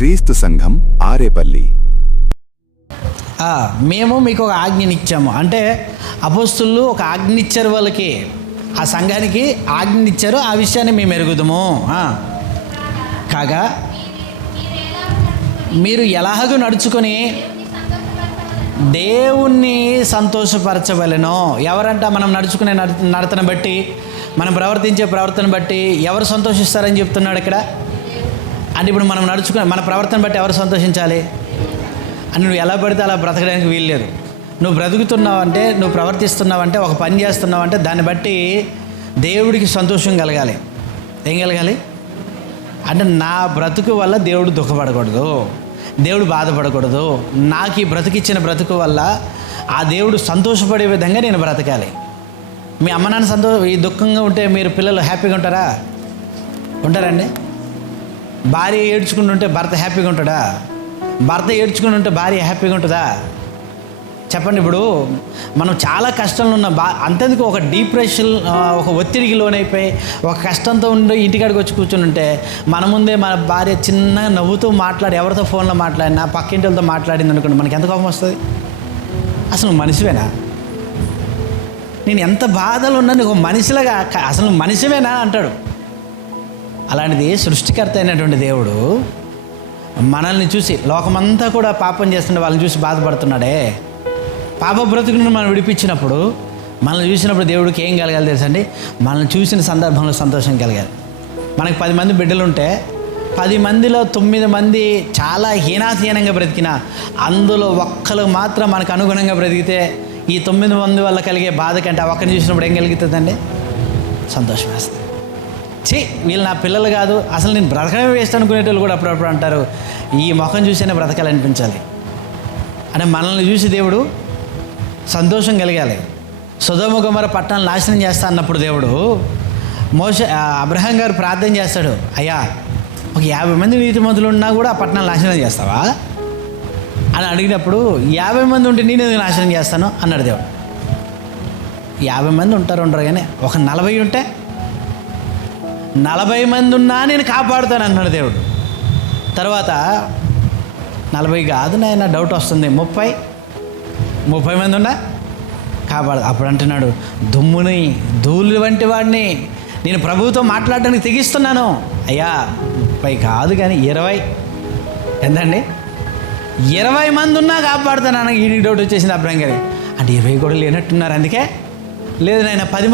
క్రీస్తు సంఘం ఆరేపల్లి. మేము మీకు ఒక ఆజ్ఞనిచ్చాము అంటే అపోస్తులు ఒక ఆజ్ఞనిచ్చారు, వాళ్ళకి ఆ సంఘానికి ఆజ్ఞనిచ్చారు. ఆ విషయాన్ని మేము ఎరుగుదాము. కాగా మీరు ఎలాగూ నడుచుకొని దేవుణ్ణి సంతోషపరచవలెనో. ఎవరంట? మనం నడుచుకునే నడతను బట్టి, మనం ప్రవర్తించే ప్రవర్తన బట్టి ఎవరు సంతోషిస్తారని చెప్తున్నాడు ఇక్కడ. అంటే ఇప్పుడు మనం నడుచుకునే మన ప్రవర్తన బట్టి ఎవరు సంతోషించాలి అని నువ్వు ఎలా పడితే అలా బ్రతకడానికి వీల్లేదు. నువ్వు బ్రతుకుతున్నావంటే, నువ్వు ప్రవర్తిస్తున్నావంటే, ఒక పని చేస్తున్నావంటే దాన్ని బట్టి దేవుడికి సంతోషం కలగాలి. ఏం కలగాలి అంటే నా బ్రతుకు వల్ల దేవుడు దుఃఖపడకూడదు, దేవుడు బాధపడకూడదు. నాకు ఈ బ్రతికిచ్చిన బ్రతుకు వల్ల ఆ దేవుడు సంతోషపడే విధంగా నేను బ్రతకాలి. మీ అమ్మ నాన్న ఈ దుఃఖంగా ఉంటే మీరు పిల్లలు హ్యాపీగా ఉంటారా? ఉంటారండి? భార్య ఏడ్చుకుంటుంటే భర్త హ్యాపీగా ఉంటాడా? భర్త ఏడ్చుకుంటుంటే భార్య హ్యాపీగా ఉంటుందా? చెప్పండి. ఇప్పుడు మనం చాలా కష్టంలో ఉన్న అంతేందుకు ఒక డిప్రెషన్, ఒక ఒత్తిడికి లోనైపోయి ఒక కష్టంతో ఉండి ఇంటికాడికి వచ్చి కూర్చుని ఉంటే మన ముందే మన భార్య చిన్నగా నవ్వుతూ మాట్లాడి ఎవరితో ఫోన్లో మాట్లాడినా పక్కింటితో మాట్లాడింది అనుకోండి, మనకి ఎంత కోపం వస్తుంది? అసలు నువ్వు మనిషివేనా? నేను ఎంత బాధలు ఉన్నా నీకు మనిషిలాగా అసలు నువ్వు మనిషివేనా అంటాడు. అలాంటిది సృష్టికర్త అయినటువంటి దేవుడు మనల్ని చూసి, లోకమంతా కూడా పాపం చేస్తుండే వాళ్ళని చూసి బాధపడుతున్నాడే. పాప బ్రతుకుని మనం విడిపించినప్పుడు, మనల్ని చూసినప్పుడు దేవుడికి ఏం కలగాలి తెలుసండి? మనల్ని చూసిన సందర్భంలో సంతోషం కలగాలి. మనకి 10 మంది బిడ్డలు ఉంటే 10 మందిలో 9 మంది చాలా హీనాహీనంగా బ్రతికినా అందులో ఒక్కరు మాత్రం మనకు అనుగుణంగా బ్రతికితే ఈ 9 మంది వల్ల కలిగే బాధ కంటే ఆ ఒక్కరిని చూసినప్పుడు ఏం కలుగుతుందండి? సంతోషం వేస్తుంది. వీళ్ళు నా పిల్లలు కాదు, అసలు నేను బ్రతకడమే వేస్ట్ అనుకునేటోళ్ళు కూడా అప్పుడప్పుడు అంటారు, ఈ ముఖం చూసేనే బ్రతకాలనిపించాలి అంటే మనల్ని చూసి దేవుడు సంతోషం కలిగాలి. సొదొమ గొమొర్రా పట్టణాలను నాశనం చేస్తా అన్నప్పుడు దేవుడు అబ్రహాం గారు ప్రార్థన చేస్తాడు, అయ్యా ఒక 50 మంది నీతిమంతులు ఉన్నా కూడా ఆ పట్టణాలు నాశనం చేస్తావా అని అడిగినప్పుడు 50 మంది ఉంటే నేను ఎందుకు నాశనం చేస్తాను అన్నాడు దేవుడు. 50 మంది ఉండరు కానీ ఒక 40 ఉంటే 40 మంది ఉన్నా నేను కాపాడుతాను అన్నాడు దేవుడు. తర్వాత 40 కాదు నాయన, డౌట్ వస్తుంది, 30 మంది ఉన్నా కాపాడు. అప్పుడు అంటున్నాడు, దుమ్ముని ధూళి వంటి వాడిని నేను ప్రభువుతో మాట్లాడడానికి తెగిస్తున్నాను. అయ్యా 30 కాదు కానీ 20 ఎంతండి, 20 మంది ఉన్నా కాపాడుతాను. ఈ డౌట్ వచ్చేసింది అబ్రహం గారి. అంటే 20 కూడా లేనట్టున్నారు, అందుకే లేదు నాయన 10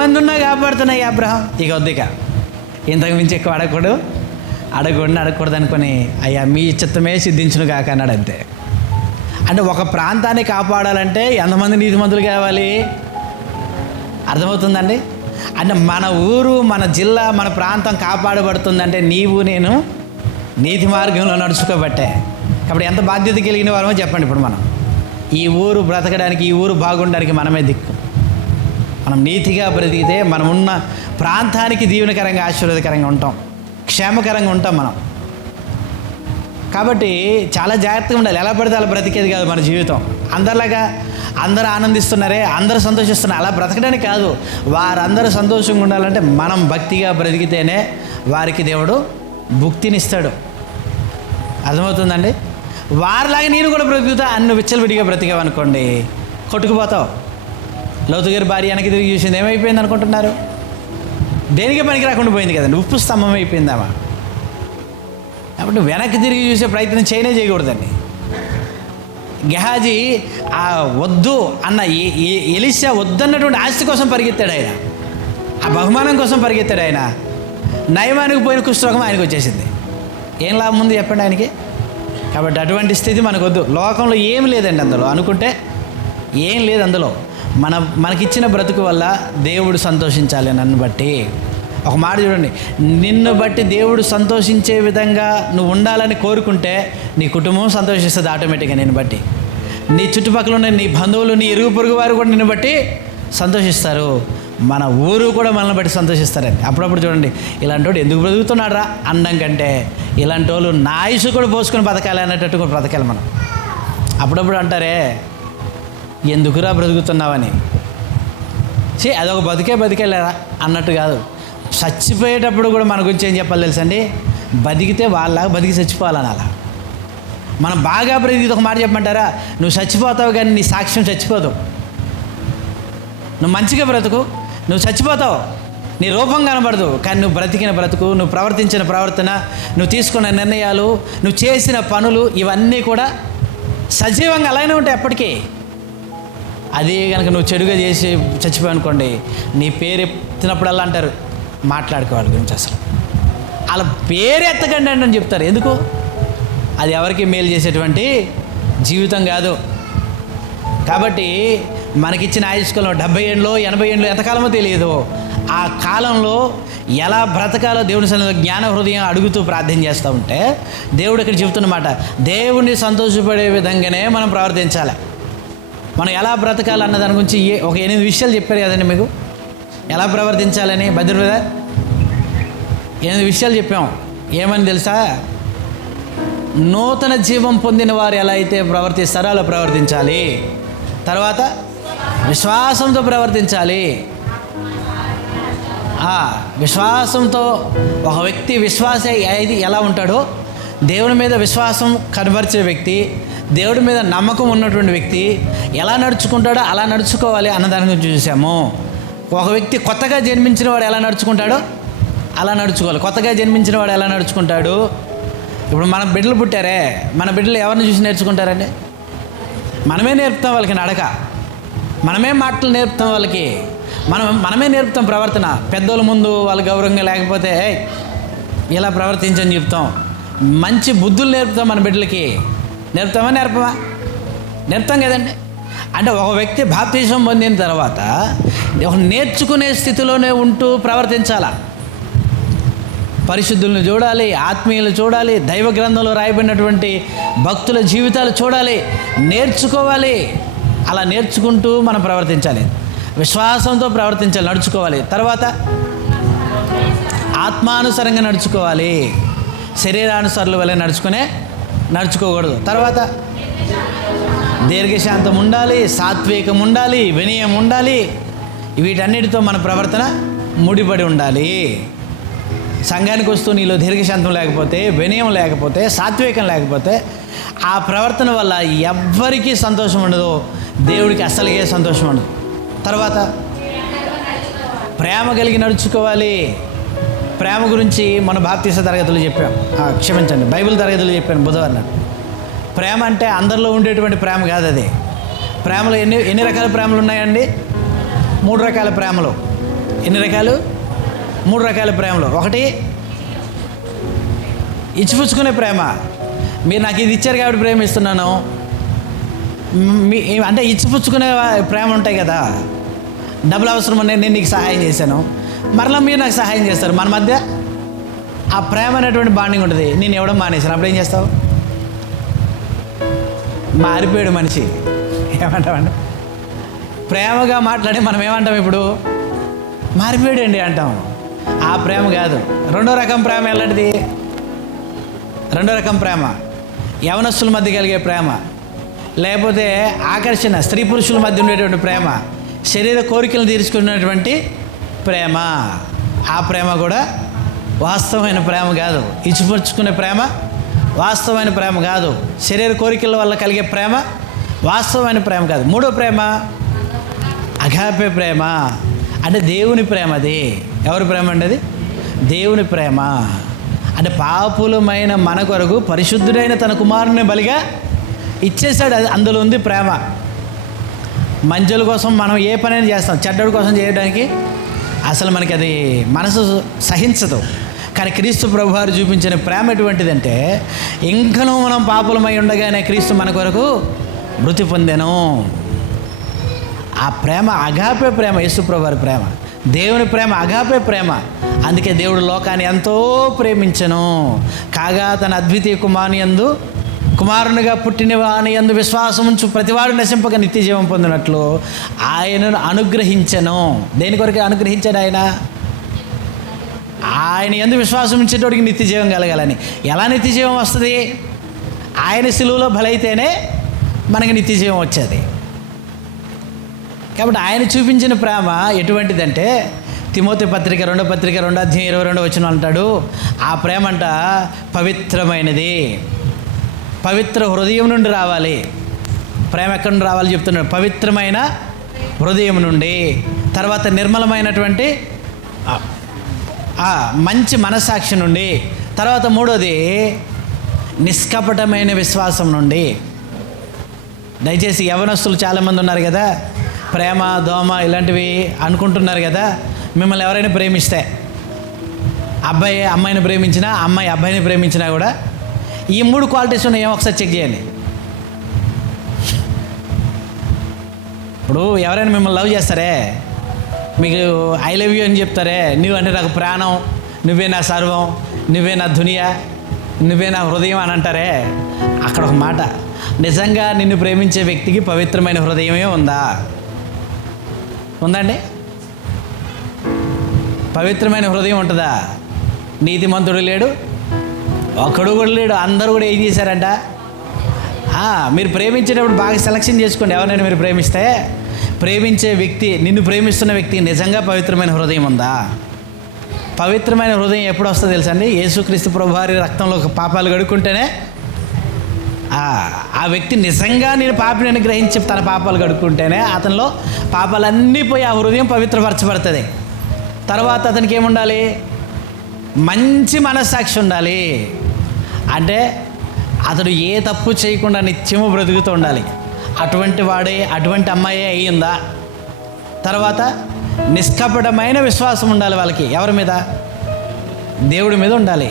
మంది ఉన్నా కాపాడుతున్నాయి అబ్రహం. ఇక వద్దిక ఇంతకు మించి ఎక్కువ అడగకూడదు అనుకొని అయ్యా మీ చిత్తమే సిద్ధించును కాక అన్నాడు. అంతే. అంటే ఒక ప్రాంతాన్ని కాపాడాలంటే ఎంతమంది నీతిమంతులు కావాలి? అర్థమవుతుందండి? అంటే మన ఊరు, మన జిల్లా, మన ప్రాంతం కాపాడబడుతుందంటే నీవు నేను నీతి మార్గంలో నడుచుకోబట్టే. కాబట్టి ఎంత బాధ్యత కలిగిన వారమో చెప్పండి. ఇప్పుడు మనం ఈ ఊరు బ్రతకడానికి, ఈ ఊరు బాగుండడానికి మనమే దిక్కు. మనం నీతిగా బ్రతికితే మనం ఉన్న ప్రాంతానికి దీవెనకరంగా, ఆశీర్వాదకరంగా ఉంటాం, క్షేమకరంగా ఉంటాం మనం. కాబట్టి చాలా జాగ్రత్తగా ఉండాలి. ఎలా పడితే అలా బ్రతికేది కాదు మన జీవితం. అందరిలాగా అందరూ ఆనందిస్తున్నారే, అందరూ సంతోషిస్తున్నారు అలా బ్రతకడానికి కాదు. వారందరూ సంతోషంగా ఉండాలంటే మనం భక్తిగా బ్రతికితేనే వారికి దేవుడు భుక్తినిస్తాడు. అర్థమవుతుందండి? వారిలాగా నేను కూడా బ్రతుకుతా అన్ని విచ్చలవిడిగా బ్రతికావనుకోండి, కొట్టుకుపోతావు. లోతు గారి భార్య వెనక్కి తిరిగి చూసింది, ఏమైపోయింది అనుకుంటున్నారు? దేనికి పనికి రాకుండా పోయింది కదండి, ఉప్పు స్తంభం అయిపోయిందామా. కాబట్టి వెనక్కి తిరిగి చూసే ప్రయత్నం చేయకూడదండి. గెహాజీ ఆ వద్దు అన్న ఎలీషా వద్దన్నటువంటి ఆస్తి కోసం పరిగెత్తాడు ఆయన, ఆ బహుమానం కోసం పరిగెత్తాడు ఆయన. నయమానికి పోయిన కుష్ఠరోగం ఆయనకు వచ్చేసింది. ఏం లాభం ఉంది చెప్పండి ఆయనకి? కాబట్టి అటువంటి స్థితి మనకు వద్దు. లోకంలో ఏం లేదండి, అందులో అనుకుంటే ఏం లేదు. అందులో మనకిచ్చిన బ్రతుకు వల్ల దేవుడు సంతోషించాలి. నన్ను బట్టి ఒక మాట చూడండి, నిన్ను బట్టి దేవుడు సంతోషించే విధంగా నువ్వు ఉండాలని కోరుకుంటే నీ కుటుంబం సంతోషిస్తుంది ఆటోమేటిక్గా. నిన్ను బట్టి నీ చుట్టుపక్కల ఉన్న నీ బంధువులు, నీ ఇరుగు పొరుగు వారు కూడా నిన్ను బట్టి సంతోషిస్తారు. మన ఊరు కూడా మనల్ని బట్టి సంతోషిస్తారండి. అప్పుడప్పుడు చూడండి, ఇలాంటి వాడు ఎందుకు బ్రతుకుతున్నాడు రా అనడం కంటే ఇలాంటి వాళ్ళు నా ఆయుష్ కూడా పోసుకొని బతకాలి అన్నట్టు కూడా బ్రతకాలి మనం. అప్పుడప్పుడు అంటారే ఎందుకురా బ్రతుకుతున్నావని, అదొక బతికేలేరా అన్నట్టు కాదు. చచ్చిపోయేటప్పుడు కూడా మన గురించి ఏం చెప్పాలి తెలుసండి? బతికితే వాళ్ళలాగా బతికి చచ్చిపోవాలని అలా. మనం బాగా బ్రతికితే ఒక మాట చెప్పమంటారా, నువ్వు చచ్చిపోతావు కానీ నీ సాక్ష్యం చచ్చిపోతావు. నువ్వు మంచిగా బ్రతుకు, నువ్వు చచ్చిపోతావు, నీ రూపం కనబడదు, కానీ నువ్వు బ్రతికిన బ్రతుకు, నువ్వు ప్రవర్తించిన ప్రవర్తన, నువ్వు తీసుకున్న నిర్ణయాలు, నువ్వు చేసిన పనులు ఇవన్నీ కూడా సజీవంగా అలానే ఉంటాయి ఎప్పటికీ. అదే కనుక నువ్వు చెడుగా చేసి చచ్చిపోయావు అనుకోండి, నీ పేరు ఎత్తినప్పుడల్లా అంటారు మాట్లాడుకో వాళ్ళ గురించి, అసలు వాళ్ళ పేరు ఎత్తకండి అని చెప్తారు. ఎందుకు? అది ఎవరికి మేలు చేసేటువంటి జీవితం కాదు. కాబట్టి మనకిచ్చిన ఆయుష్కాలం 70 ఏళ్ళు 80 ఏళ్ళు ఎంతకాలమో తెలియదు. ఆ కాలంలో ఎలా బ్రతకాలో దేవుని సన్నిధిలో జ్ఞాన హృదయం అడుగుతూ ప్రార్థన చేస్తూ ఉంటే దేవుడు ఇక్కడ చెబుతున్నమాట, దేవుణ్ణి సంతోషపడే విధంగానే మనం ప్రవర్తించాలి. మనం ఎలా బ్రతకాలన్న దాని గురించి ఒక 8 విషయాలు చెప్పారు కదండి మీకు, ఎలా ప్రవర్తించాలని. భద్రత 8 విషయాలు చెప్పాం. ఏమని తెలుసా? నూతన జీవం పొందిన వారు ఎలా అయితే ప్రవర్తిస్తారో అలా ప్రవర్తించాలి. తర్వాత విశ్వాసంతో ప్రవర్తించాలి. విశ్వాసంతో ఒక వ్యక్తి విశ్వాస ఎలా ఉంటాడో, దేవుని మీద విశ్వాసం కనబరిచే వ్యక్తి, దేవుడి మీద నమ్మకం ఉన్నటువంటి వ్యక్తి ఎలా నడుచుకుంటాడో అలా నడుచుకోవాలి అన్నదాని గురించి చూసాము. ఒక వ్యక్తి కొత్తగా జన్మించిన వాడు ఎలా నడుచుకుంటాడో అలా నడుచుకోవాలి. కొత్తగా జన్మించిన వాడు ఎలా నడుచుకుంటాడు? ఇప్పుడు మన బిడ్డలు పుట్టారే, మన బిడ్డలు ఎవరిని చూసి నేర్చుకుంటారండి? మనమే నేర్పుతాం వాళ్ళకి నడక, మనమే మాటలు నేర్పుతాం వాళ్ళకి, మనమే నేర్పుతాం ప్రవర్తన. పెద్దోళ్ళ ముందు వాళ్ళు గౌరవంగా లేకపోతే ఇలా ప్రవర్తించని చెప్తాం. మంచి బుద్ధులు నేర్పుతాం మన బిడ్డలకి. నేర్పుతామా నేర్పమా? నేర్పుతాం కదండి. అంటే ఒక వ్యక్తి బాప్తిజం పొందిన తర్వాత ఒక నేర్చుకునే స్థితిలోనే ఉంటూ ప్రవర్తించాలా. పరిశుద్ధులను చూడాలి, ఆత్మీయులు చూడాలి, దైవ గ్రంథంలో రాయబడినటువంటి భక్తుల జీవితాలు చూడాలి, నేర్చుకోవాలి. అలా నేర్చుకుంటూ మనం ప్రవర్తించాలి, విశ్వాసంతో ప్రవర్తించాలి, నడుచుకోవాలి. తర్వాత ఆత్మానుసారంగా నడుచుకోవాలి, శరీరానుసారుల వల్ల నడుచుకోకూడదు. తర్వాత దీర్ఘశాంతం ఉండాలి, సాత్వికం ఉండాలి, వినయం ఉండాలి. వీటన్నిటితో మన ప్రవర్తన ముడిపడి ఉండాలి. సంఘానికి వస్తూ నీలో దీర్ఘశాంతం లేకపోతే, వినయం లేకపోతే, సాత్వికం లేకపోతే ఆ ప్రవర్తన వల్ల ఎవ్వరికీ సంతోషం ఉండదు, దేవుడికి అస్సలుగే సంతోషం ఉండదు. తర్వాత ప్రేమ కలిగి నడుచుకోవాలి. ప్రేమ గురించి మన బాప్తీస తరగతులు చెప్పాం, క్షమించండి, బైబిల్ తరగతులు చెప్పాను బుధవారం నాడు. ప్రేమ అంటే అందరిలో ఉండేటువంటి ప్రేమ కాదు అది. ప్రేమలో ఎన్ని రకాల ప్రేమలు ఉన్నాయండి? 3 రకాల ప్రేమలు. ఎన్ని రకాలు? 3 రకాల ప్రేమలు. ఒకటి ఇచ్చిపుచ్చుకునే ప్రేమ. మీరు నాకు ఇది ఇచ్చారు కాబట్టి ప్రేమిస్తున్నాను. అంటే ఇచ్చిపుచ్చుకునే ప్రేమ ఉంటాయి కదా, డబ్బులు అవసరం ఉన్నాయి, నేను నీకు సహాయం చేశాను, మరలా మీరు నాకు సహాయం చేస్తారు, మన మధ్య ఆ ప్రేమ అనేటువంటి బాండింగ్ ఉంటుంది. నేను ఇవ్వడం మానేశాను, అప్పుడు ఏం చేస్తావు? మారిపోయాడు మనిషి. ఏమంటామండి? ప్రేమగా మాట్లాడి మనం ఏమంటాం ఇప్పుడు? మారిపోయాడండి అంటాం. ఆ ప్రేమ కాదు. 2వ రకం ప్రేమ ఎలాంటిది? 2వ రకం ప్రేమ యవనస్తుల మధ్య కలిగే ప్రేమ, లేకపోతే ఆకర్షణ, స్త్రీ పురుషుల మధ్య ఉండేటువంటి ప్రేమ, శరీర కోరికలను తీర్చుకునేటువంటి ప్రేమ. ఆ ప్రేమ కూడా వాస్తవమైన ప్రేమ కాదు. ఇచ్చిపుచ్చుకునే ప్రేమ వాస్తవమైన ప్రేమ కాదు. శరీర కోరికల వల్ల కలిగే ప్రేమ వాస్తవమైన ప్రేమ కాదు. 3వ ప్రేమ అగాపే ప్రేమ. అంటే దేవుని ప్రేమ. అది ఎవరి ప్రేమ అండి? అది దేవుని ప్రేమ. అంటే పాపులమైన మన కొరకు పరిశుద్ధుడైన తన కుమారుని బలిగా ఇచ్చేసాడు. అది అందులో ఉంది ప్రేమ. మంచుల కోసం మనం ఏ పనైనా చేస్తాం, చెడ్డోడి కోసం చేయడానికి అసలు మనకి అది మనసు సహించదు. కానీ క్రీస్తు ప్రభువారు చూపించిన ప్రేమ ఎటువంటిదంటే, ఇంకనూ మనం పాపులమై ఉండగానే క్రీస్తు మన కొరకు మృతి పొందెను. ఆ ప్రేమ అగాపే ప్రేమ. యేసు ప్రభువారి ప్రేమ, దేవుని ప్రేమ అగాపే ప్రేమ. అందుకే దేవుడు లోకాన్ని ఎంతో ప్రేమించెను, కాగా తన అద్వితీయ కుమారునిగా పుట్టిన వాని యందు విశ్వాసం ఉంచు ప్రతివాడు నశింపక నిత్య జీవం పొందినట్లు ఆయనను అనుగ్రహించెను. దేని కొరకు అనుగ్రహించాడు? ఆయన యందు విశ్వాసం ఉంచేటోడికి నిత్య జీవం కలగాలని. ఎలా నిత్య జీవం వస్తుంది? ఆయన సిలువలో బలైతేనే మనకి నిత్య జీవం వచ్చేది. కాబట్టి ఆయన చూపించిన ప్రేమ ఎటువంటిదంటే, తిమోతి పత్రిక 2వ పత్రిక 2వ అధ్యాయం 22వ వచనం అంటాడు, ఆ ప్రేమ అంట పవిత్రమైనది, పవిత్ర హృదయం నుండి రావాలి. ప్రేమ ఎక్కడి నుండి రావాలి చెప్తున్నాడు, పవిత్రమైన హృదయం నుండి. తర్వాత నిర్మలమైనటువంటి మంచి మనస్సాక్షి నుండి. తర్వాత 3వది నిష్కపటమైన విశ్వాసం నుండి. దయచేసి యవనస్తులు చాలామంది ఉన్నారు కదా, ప్రేమ దోమ ఇలాంటివి అనుకుంటున్నారు కదా. మిమ్మల్ని ఎవరైనా ప్రేమిస్తే, అబ్బాయి అమ్మాయిని ప్రేమించినా, అమ్మాయి అబ్బాయిని ప్రేమించినా కూడా ఈ 3 క్వాలిటీస్ ఉన్నాయేమో ఒకసారి చెక్ చేయండి. ఇప్పుడు ఎవరైనా మిమ్మల్ని లవ్ చేస్తారే, మీకు ఐ లవ్ యూ అని చెప్తారే, నువ్వు అంటే నాకు ప్రాణం, నువ్వే నా సర్వం, నువ్వే నా దునియా, నువ్వే నా హృదయం అని అంటారే, అక్కడ ఒక మాట, నిజంగా నిన్ను ప్రేమించే వ్యక్తికి పవిత్రమైన హృదయమే ఉందా? ఉందండి? పవిత్రమైన హృదయం ఉంటుందా? నీతిమంతుడు లేడు, ఒక్కడు కూడా లేడు. అందరూ కూడా ఏం చేశారంట, మీరు ప్రేమించేటప్పుడు బాగా సెలక్షన్ చేసుకోండి. ఎవరైనా మీరు ప్రేమిస్తే, ప్రేమించే వ్యక్తి, నిన్ను ప్రేమిస్తున్న వ్యక్తి నిజంగా పవిత్రమైన హృదయం ఉందా? పవిత్రమైన హృదయం ఎప్పుడు వస్తుందో తెలుసండి, యేసుక్రీస్తు ప్రభువారి రక్తంలో పాపాలు కడుక్కుంటేనే ఆ వ్యక్తి నిజంగా నేను పాపిని గ్రహించి తన పాపాలు కడుక్కుంటేనే అతనిలో పాపాలన్నీ పోయి ఆ హృదయం పవిత్రపరచబడుతుంది. తర్వాత అతనికి ఏముండాలి? మంచి మనస్సాక్షి ఉండాలి. అంటే అతడు ఏ తప్పు చేయకుండా నిత్యము బ్రతుకుతూ ఉండాలి. అటువంటి వాడే, అటువంటి అమ్మాయే అయ్యిందా? తర్వాత నిష్కపటమైన విశ్వాసం ఉండాలి వాళ్ళకి. ఎవరి మీద? దేవుడి మీద ఉండాలి.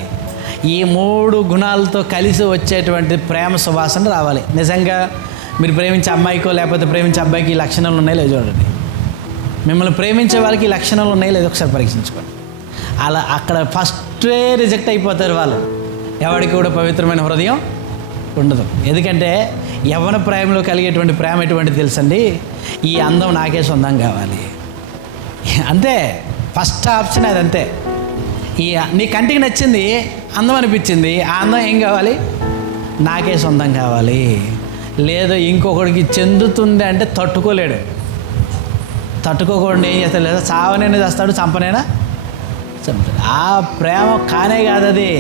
ఈ 3 గుణాలతో కలిసి వచ్చేటువంటి ప్రేమ సువాసన రావాలి. నిజంగా మీరు ప్రేమించే అమ్మాయికో లేకపోతే ప్రేమించే అబ్బాయికి ఈ లక్షణాలు ఉన్నాయో లేదో చూడండి. మిమ్మల్ని ప్రేమించే వాళ్ళకి ఈ లక్షణాలు ఉన్నాయో లేదో ఒకసారి పరీక్షించుకోండి. అలా అక్కడ ఫస్టే రిజెక్ట్ అయిపోతారు వాళ్ళు. ఎవరికి కూడా పవిత్రమైన హృదయం ఉండదు. ఎందుకంటే యవ్వన ప్రేమలో కలిగేటువంటి ప్రేమ ఎటువంటిది తెలుసండి, ఈ అందం నాకే సొంతం కావాలి, అంతే. ఫస్ట్ ఆప్షన్ అది, అంతే. నీ కంటికి నచ్చింది, అందం అనిపించింది, ఆ అందం ఏం కావాలి? నాకే సొంతం కావాలి. లేదు ఇంకొకడికి చెందుతుంది అంటే తట్టుకోలేడు. తట్టుకోకుండా ఏం చేస్తాడు? లేదా చావనైనా చేస్తాడు, చంపనైనా చంపుతాడు. ఆ ప్రేమ కానే కాదు అది,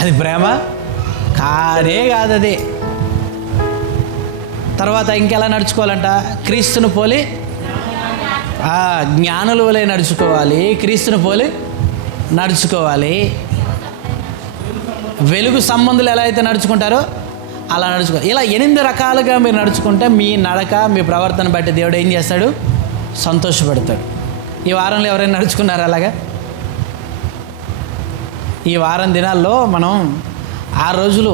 అది ప్రేమ కానే కాదు అది. తర్వాత ఇంకెలా నడుచుకోవాలంట? క్రీస్తుని పోలి జ్ఞానుల వలె నడుచుకోవాలి, క్రీస్తుని పోలి నడుచుకోవాలి. వెలుగు సంబంధులు ఎలా అయితే నడుచుకుంటారో అలా నడుచుకోవాలి. ఇలా 8 రకాలుగా మీరు నడుచుకుంటే మీ నడక, మీ ప్రవర్తన బట్టి దేవుడు ఏం చేస్తాడు? సంతోషపడతాడు. ఈ వారంలో ఎవరైనా నడుచుకున్నారు అలాగా? ఈ వారం దినాల్లో మనం 6 రోజులు,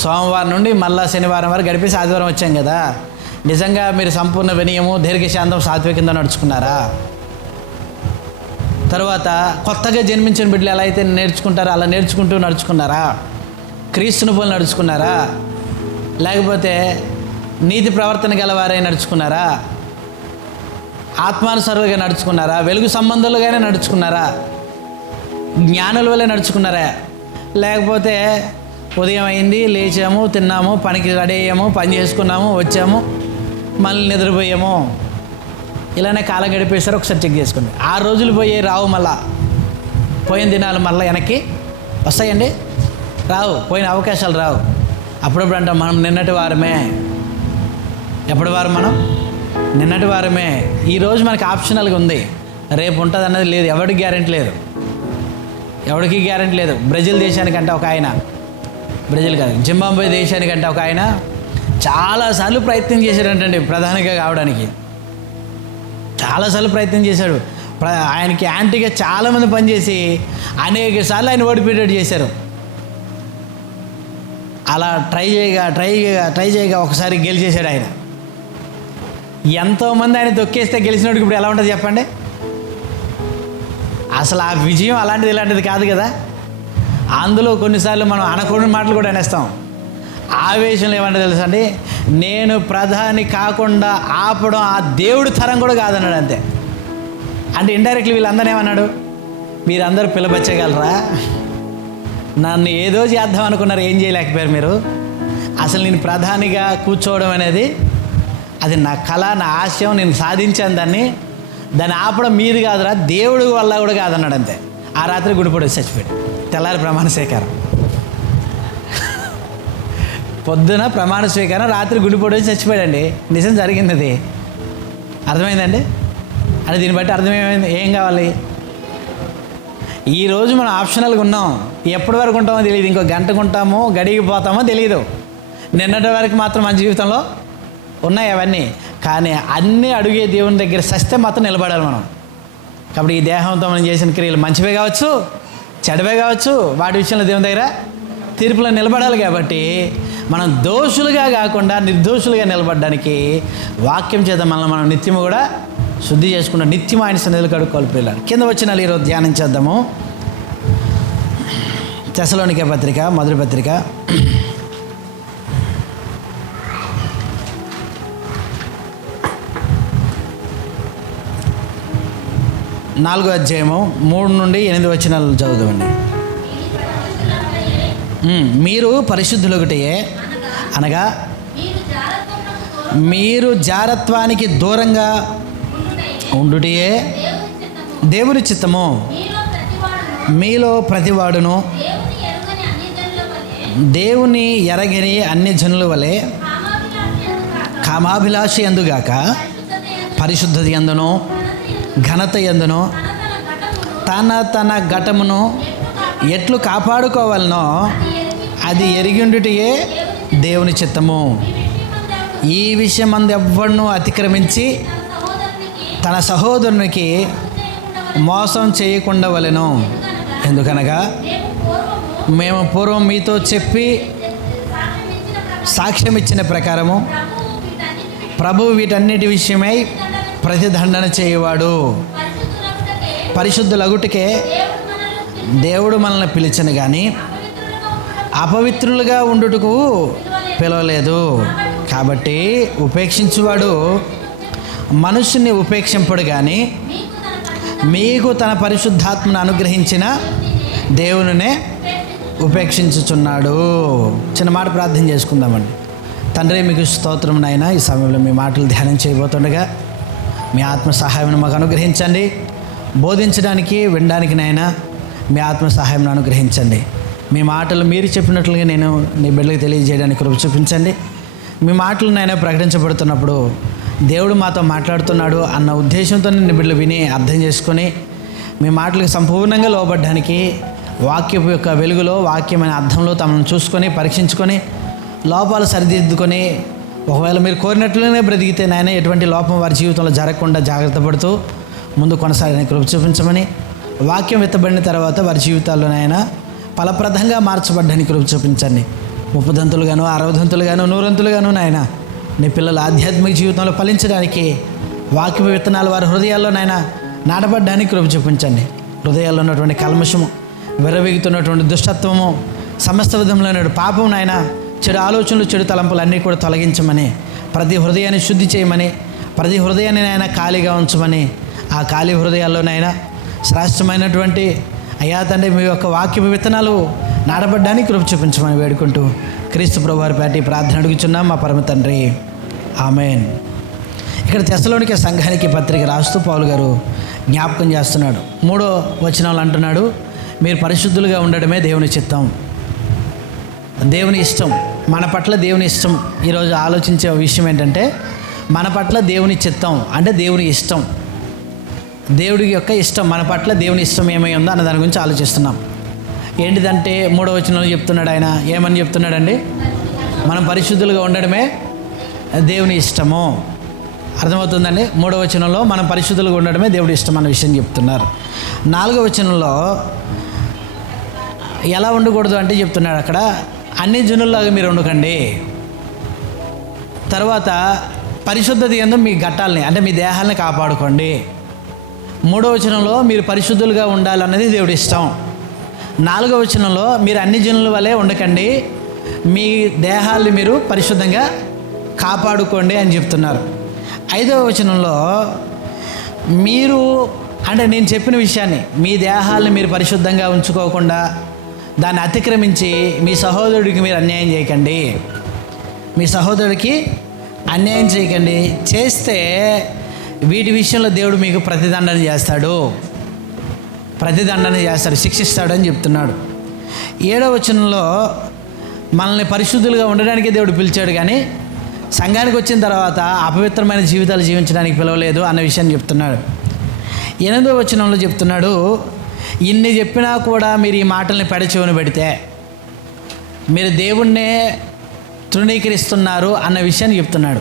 సోమవారం నుండి మళ్ళా శనివారం వరకు గడిపేసి ఆదివారం వచ్చాం కదా. నిజంగా మీరు సంపూర్ణ వినయము, దీర్ఘశాంతం, సాత్వికంతో నడుచుకున్నారా? తర్వాత కొత్తగా జన్మించిన బిడ్డలు ఎలా అయితే నేర్చుకుంటారో అలా నేర్చుకుంటూ నడుచుకున్నారా? క్రీస్తుని పోలి నడుచుకున్నారా? లేకపోతే నీతి ప్రవర్తన గలవారై నడుచుకున్నారా? ఆత్మానుసారులుగా నడుచుకున్నారా? వెలుగు సంబంధాలుగానే నడుచుకున్నారా? జ్ఞానుల వల్లే నడుచుకున్నారా? లేకపోతే ఉదయం అయింది, లేచాము, తిన్నాము, పనికి రెడీ అయ్యాము, పని చేసుకున్నాము, వచ్చాము, మళ్ళీ నిద్రపోయాము, ఇలానే కాలం గడిపేసారు? ఒకసారి చెక్ చేసుకోండి. 6 రోజులు పోయి రావు, మళ్ళా పోయిన దినాలు మళ్ళీ వెనక్కి వస్తాయండి? రావు. పోయిన అవకాశాలు రావు. అప్పుడప్పుడు అంటాం మనం నిన్నటి వారమే. ఎప్పటి వారం? మనం నిన్నటి వారమే. ఈరోజు మనకి ఆప్షనల్గా ఉంది, రేపు ఉంటుంది అన్నది లేదు. ఎవరికి గ్యారెంటీ లేదు, ఎవరికి గ్యారెంటీ లేదు. బ్రెజిల్ దేశానికంటే ఒక ఆయన, బ్రెజిల్ కాదు, జింబాబ్వే దేశానికంటే ఒక ఆయన చాలాసార్లు ప్రయత్నం చేశాడంటండి ప్రధానిగా కావడానికి. చాలాసార్లు ప్రయత్నం చేశాడు. ఆయనకి యాంటీగా చాలామంది పనిచేసి అనేక సార్లు ఆయన ఓడిపోయేటట్టు చేశారు. అలా ట్రై చేయగా ఒకసారి గెలిచేశాడు ఆయన. ఎంతోమంది ఆయన తొక్కేస్తే గెలిచినోడికి ఇప్పుడు ఎలా ఉంటుంది చెప్పండి? అసలు ఆ విజయం అలాంటిది ఇలాంటిది కాదు కదా. అందులో కొన్నిసార్లు మనం అనకూడని మాటలు కూడా అనేస్తాం. ఆవేశంలో ఏమంటే తెలుసా అండి, నేను ప్రధాని కాకుండా ఆపడం ఆ దేవుడి తరం కూడా కాదన్నాడు. అంతే. అంటే ఇండైరెక్ట్లీ వీళ్ళందరూ ఏమన్నాడు, మీరందరూ పిలబచ్చగలరా? నన్ను ఏదో చేద్దాం అనుకున్నారు, ఏం చేయలేకపోయారు మీరు. అసలు నేను ప్రధానిగా కూర్చోవడం అనేది అది నా కళ, నా ఆశయం, నేను సాధించాను దాన్ని. దాన్ని ఆపడం మీరు కాదురా, దేవుడి వల్ల కూడా కాదన్నాడు. అంతే. ఆ రాత్రి గుడిపడి చచ్చిపోయాడు. తెల్లారి ప్రమాణ స్వీకారం, పొద్దున ప్రమాణ స్వీకారం, రాత్రి గుడిపడి చచ్చిపోయాడండి. నిజం జరిగింది అది. అర్థమైందండి? అంటే దీన్ని బట్టి అర్థమేమైంది? ఏం కావాలి? ఈరోజు మనం ఆప్షనల్గా ఉన్నాం. ఎప్పటి వరకు ఉంటామో తెలియదు. ఇంకో గంటకు ఉంటామో గడిగిపోతామో తెలియదు. నిన్నటి వరకు మాత్రం మన జీవితంలో ఉన్నాయి అవన్నీ. కానీ అన్నీ అడిగే దేవుని దగ్గర సస్తే మాత్రం నిలబడాలి మనం. కాబట్టి ఈ దేహంతో మనం చేసిన క్రియలు మంచివే కావచ్చు, చెడవే కావచ్చు, వాటి విషయంలో దేవుని దగ్గర తీర్పులో నిలబడాలి. కాబట్టి మనం దోషులుగా కాకుండా నిర్దోషులుగా నిలబడడానికి వాక్యం చేత మనం నిత్యము కూడా శుద్ధి చేసుకుంటాం. నిత్యం ఆయన సన్నిధిలో కడుక్కోవాలి పిల్లలు. కింద వచ్చిన ఈరోజు ధ్యానం చేద్దాము. తెస్సలోనికే పత్రిక, మొదటి పత్రిక 4వ అధ్యాయము 3 నుండి 8 వచనాలు చదువుదామండి. మీరు పరిశుద్ధులొకటియే, అనగా మీరు జారత్వానికి దూరంగా ఉండుటయే దేవుని చిత్తము. మీలో ప్రతివాడును దేవుని ఎరగని అన్ని జనుల వలె కామాభిలాషి ఎందుగాక పరిశుద్ధత యందును ఘనత యందును తన ఘటమును ఎట్లు కాపాడుకోవాలనో అది ఎరిగిండుటయే దేవుని చిత్తము. ఈ విషయం అందు ఎవ్వడును అతిక్రమించి తన సహోదరునికి మోసం చేయకుండా వలెను. ఎందుకనగా మేము పూర్వం మీతో చెప్పి సాక్ష్యం ఇచ్చిన ప్రకారము ప్రభువు వీటన్నిటి విషయమై ప్రతిదండన చేయవాడు. పరిశుద్ధులగుటకే దేవుడు మనల్ని పిలిచను కానీ అపవిత్రులుగా ఉండుటకు పిలవలేదు. కాబట్టి ఉపేక్షించువాడు మనుషుని ఉపేక్షింపడు కానీ మీకు తన పరిశుద్ధాత్మను అనుగ్రహించిన దేవునినే ఉపేక్షించుచున్నాడు. చిన్న మాట ప్రార్థన చేసుకుందామండి. తండ్రి, మీకు స్తోత్రం నాయన. ఈ సమయంలో మీ మాటలు ధ్యానం చేయబోతుండగా మీ ఆత్మ సహాయం మాకు అనుగ్రహించండి. బోధించడానికి వినడానికి నాయన మీ ఆత్మ సహాయం అనుగ్రహించండి. మీ మాటలు మీరు చెప్పినట్లుగా నేను నీ బిడ్డలకు తెలియజేయడానికి కృప చూపించండి. మీ మాటలు నాయన ప్రకటించబడుతున్నప్పుడు దేవుడు మాతో మాట్లాడుతున్నాడు అన్న ఉద్దేశంతో నీ బిడ్డలు విని అర్థం చేసుకొని మీ మాటలకు సంపూర్ణంగా లోబడ్డానికి వాక్యపు యొక్క వెలుగులో వాక్యమైన అర్థంలో తమను చూసుకొని పరీక్షించుకొని లోపాలు సరిదిద్దుకొని ఒకవేళ మీరు కోరినట్లుగానే బ్రతికితే నాయన ఎటువంటి లోపం వారి జీవితంలో జరగకుండా జాగ్రత్త పడుతూ ముందు కొనసాగడానికి కృప చూపించమని, వాక్యం ఎత్తబడిన తర్వాత వారి జీవితాల్లో నాయన ఫలప్రదంగా మార్చబడ్డానికి కృప చూపించండి. 30 దంతులుగాను 60 దంతులుగాను 100 దంతులుగాను నాయన నీ పిల్లల ఆధ్యాత్మిక జీవితంలో ఫలించడానికి వాక్య విత్తనాలు వారి హృదయాల్లో నాయన నాటబడ్డానికి కృప చూపించండి. హృదయాల్లో ఉన్నటువంటి కల్మషము, విర్రవీగుతున్నటువంటి దుష్టత్వము, సమస్త విధములైన పాపం నాయన, చెడు ఆలోచనలు, చెడు తలంపులు అన్నీ కూడా తొలగించమని, ప్రతి హృదయాన్ని శుద్ధి చేయమని, ప్రతి హృదయాన్ని నాయన ఖాళీగా ఉంచమని, ఆ ఖాళీ హృదయాల్లోనైనా శ్రేష్టమైనటువంటి అయ్యా తండ్రి మీ యొక్క వాక్య విత్తనాలు నాటబడ్డానికి కృప చూపించమని వేడుకుంటూ క్రీస్తు ప్రభువారి పేరట ప్రార్థన అడుగుచున్నాం మా పరమ తండ్రి, ఆమేన్. ఇక్కడ తెస్సలోనికే సంఘానికి పత్రిక రాస్తూ పౌలు గారు జ్ఞాపకం చేస్తున్నాడు. 3వ వచనంలో అంటున్నాడు, మీరు పరిశుద్ధులుగా ఉండడమే దేవుని చిత్తం, దేవుని ఇష్టం. మన పట్ల దేవుని ఇష్టం. ఈరోజు ఆలోచించే విషయం ఏంటంటే మన పట్ల దేవుని చిత్తం అంటే దేవుని ఇష్టం, దేవుడి యొక్క ఇష్టం. మన పట్ల దేవుని ఇష్టం ఏమై ఉందో అన్న దాని గురించి ఆలోచిస్తున్నాం. ఏంటిదంటే 3వ వచనంలో చెప్తున్నాడు ఆయన. ఏమని చెప్తున్నాడండి? మనం పరిశుద్ధులుగా ఉండడమే దేవుని ఇష్టము. అర్థమవుతుందండి? 3వ వచనంలో మనం పరిశుద్ధులుగా ఉండడమే దేవుడి ఇష్టం అన్న విషయం చెప్తున్నారు. 4వ వచనంలో ఎలా ఉండకూడదు అంటే చెప్తున్నాడు అక్కడ, అన్ని జనుల్లాగా మీరు ఉండకండి. తర్వాత పరిశుద్ధత యందు మీ ఘట్టాలని అంటే మీ దేహాలని కాపాడుకోండి. 3వ వచనంలో మీరు పరిశుద్ధులుగా ఉండాలన్నది దేవుడి ఇష్టం. 4వ వచనంలో మీరు అన్ని జనుల వలె ఉండకండి, మీ దేహాల్ని మీరు పరిశుద్ధంగా కాపాడుకోండి అని చెప్తున్నారు. 5వ వచనంలో మీరు అంటే నేను చెప్పిన విషయాన్ని, మీ దేహాల్ని మీరు పరిశుద్ధంగా ఉంచుకోకుండా దాన్ని అతిక్రమించి మీ సహోదరుడికి మీరు అన్యాయం చేయకండి. మీ సహోదరుడికి అన్యాయం చేయకండి. చేస్తే వీటి విషయంలో దేవుడు మీకు ప్రతిదండన చేస్తాడు, శిక్షిస్తాడు అని చెప్తున్నాడు. 7వ వచనంలో మనల్ని పరిశుద్ధులుగా ఉండడానికి దేవుడు పిలిచాడు, కానీ సంఘానికి వచ్చిన తర్వాత అపవిత్రమైన జీవితాలు జీవించడానికి పిలవలేదు అన్న విషయాన్ని చెప్తున్నాడు. 8వ వచనంలో చెప్తున్నాడు, ఇన్ని చెప్పినా కూడా మీరు ఈ మాటల్ని పెడచెవిన పెడితే మీరు దేవుణ్ణే తృణీకరిస్తున్నారు అన్న విషయాన్ని చెప్తున్నాడు.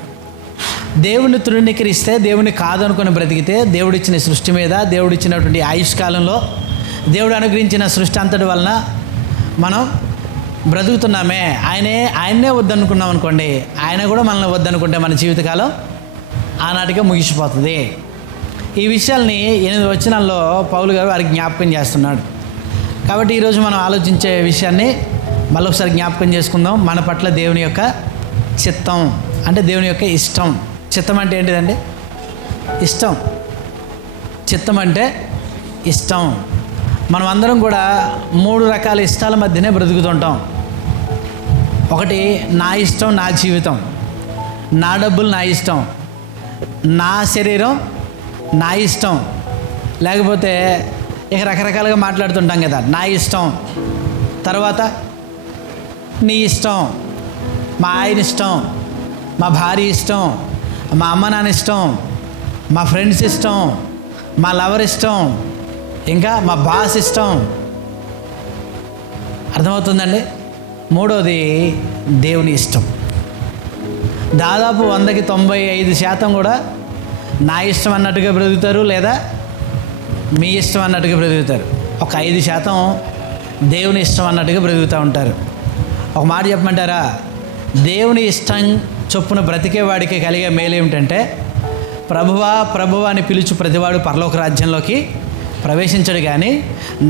దేవుణ్ణి తృణీకరిస్తే, దేవుణ్ణి కాదనుకుని బ్రతికితే, దేవుడిచ్చిన సృష్టి మీద, దేవుడిచ్చినటువంటి ఆయుష్కాలంలో దేవుడు అనుగ్రహించిన సృష్టి అంతటి వలన మనం బ్రతుకుతున్నామే. ఆయన్నే వద్దనుకున్నాం అనుకోండి, ఆయన కూడా మనల్ని వద్దనుకుంటే మన జీవితకాలం ఆనాటిగా ముగిసిపోతుంది. ఈ విషయాల్ని 8 వచనాల్లో పౌలు గారు వారికి జ్ఞాపకం చేస్తున్నాడు. కాబట్టి ఈరోజు మనం ఆలోచించే విషయాన్ని మళ్ళొకసారి జ్ఞాపకం చేసుకుందాం. మన పట్ల దేవుని యొక్క చిత్తం అంటే దేవుని యొక్క ఇష్టం. చిత్తం అంటే ఏంటిదండి? ఇష్టం. చిత్తం అంటే ఇష్టం. మనం అందరం కూడా 3 రకాల ఇష్టాల మధ్యనే బ్రతుకుతుంటాం. ఒకటి, నా ఇష్టం, నా జీవితం, నా డబ్బులు నా ఇష్టం, నా శరీరం నా ఇష్టం. లేకపోతే ఇక రకరకాలుగా మాట్లాడుతుంటాం కదా, నా ఇష్టం. తర్వాత నీ ఇష్టం, మా ఆయన ఇష్టం, మా భార్య ఇష్టం, మా అమ్మ నాన్న ఇష్టం, మా ఫ్రెండ్స్ ఇష్టం, మా లవర్ ఇష్టం, ఇంకా మా బాస్ ఇష్టం. అర్థమవుతుందండి? 3వది దేవుని ఇష్టం. దాదాపు 100కి 95% కూడా నా ఇష్టం అన్నట్టుగా బ్రతుకుతారు, లేదా మీ ఇష్టం అన్నట్టుగా బ్రతుకుతారు. ఒక 5% దేవుని ఇష్టం అన్నట్టుగా బ్రతుకుతూ ఉంటారు. ఒక మాట చెప్పమంటారా? దేవుని ఇష్టం చొప్పున బ్రతికేవాడికి కలిగే మేలు ఏమిటంటే, ప్రభువా ప్రభువా అని పిలుచు ప్రతివాడు పరలోక రాజ్యంలోకి ప్రవేశించడు, కానీ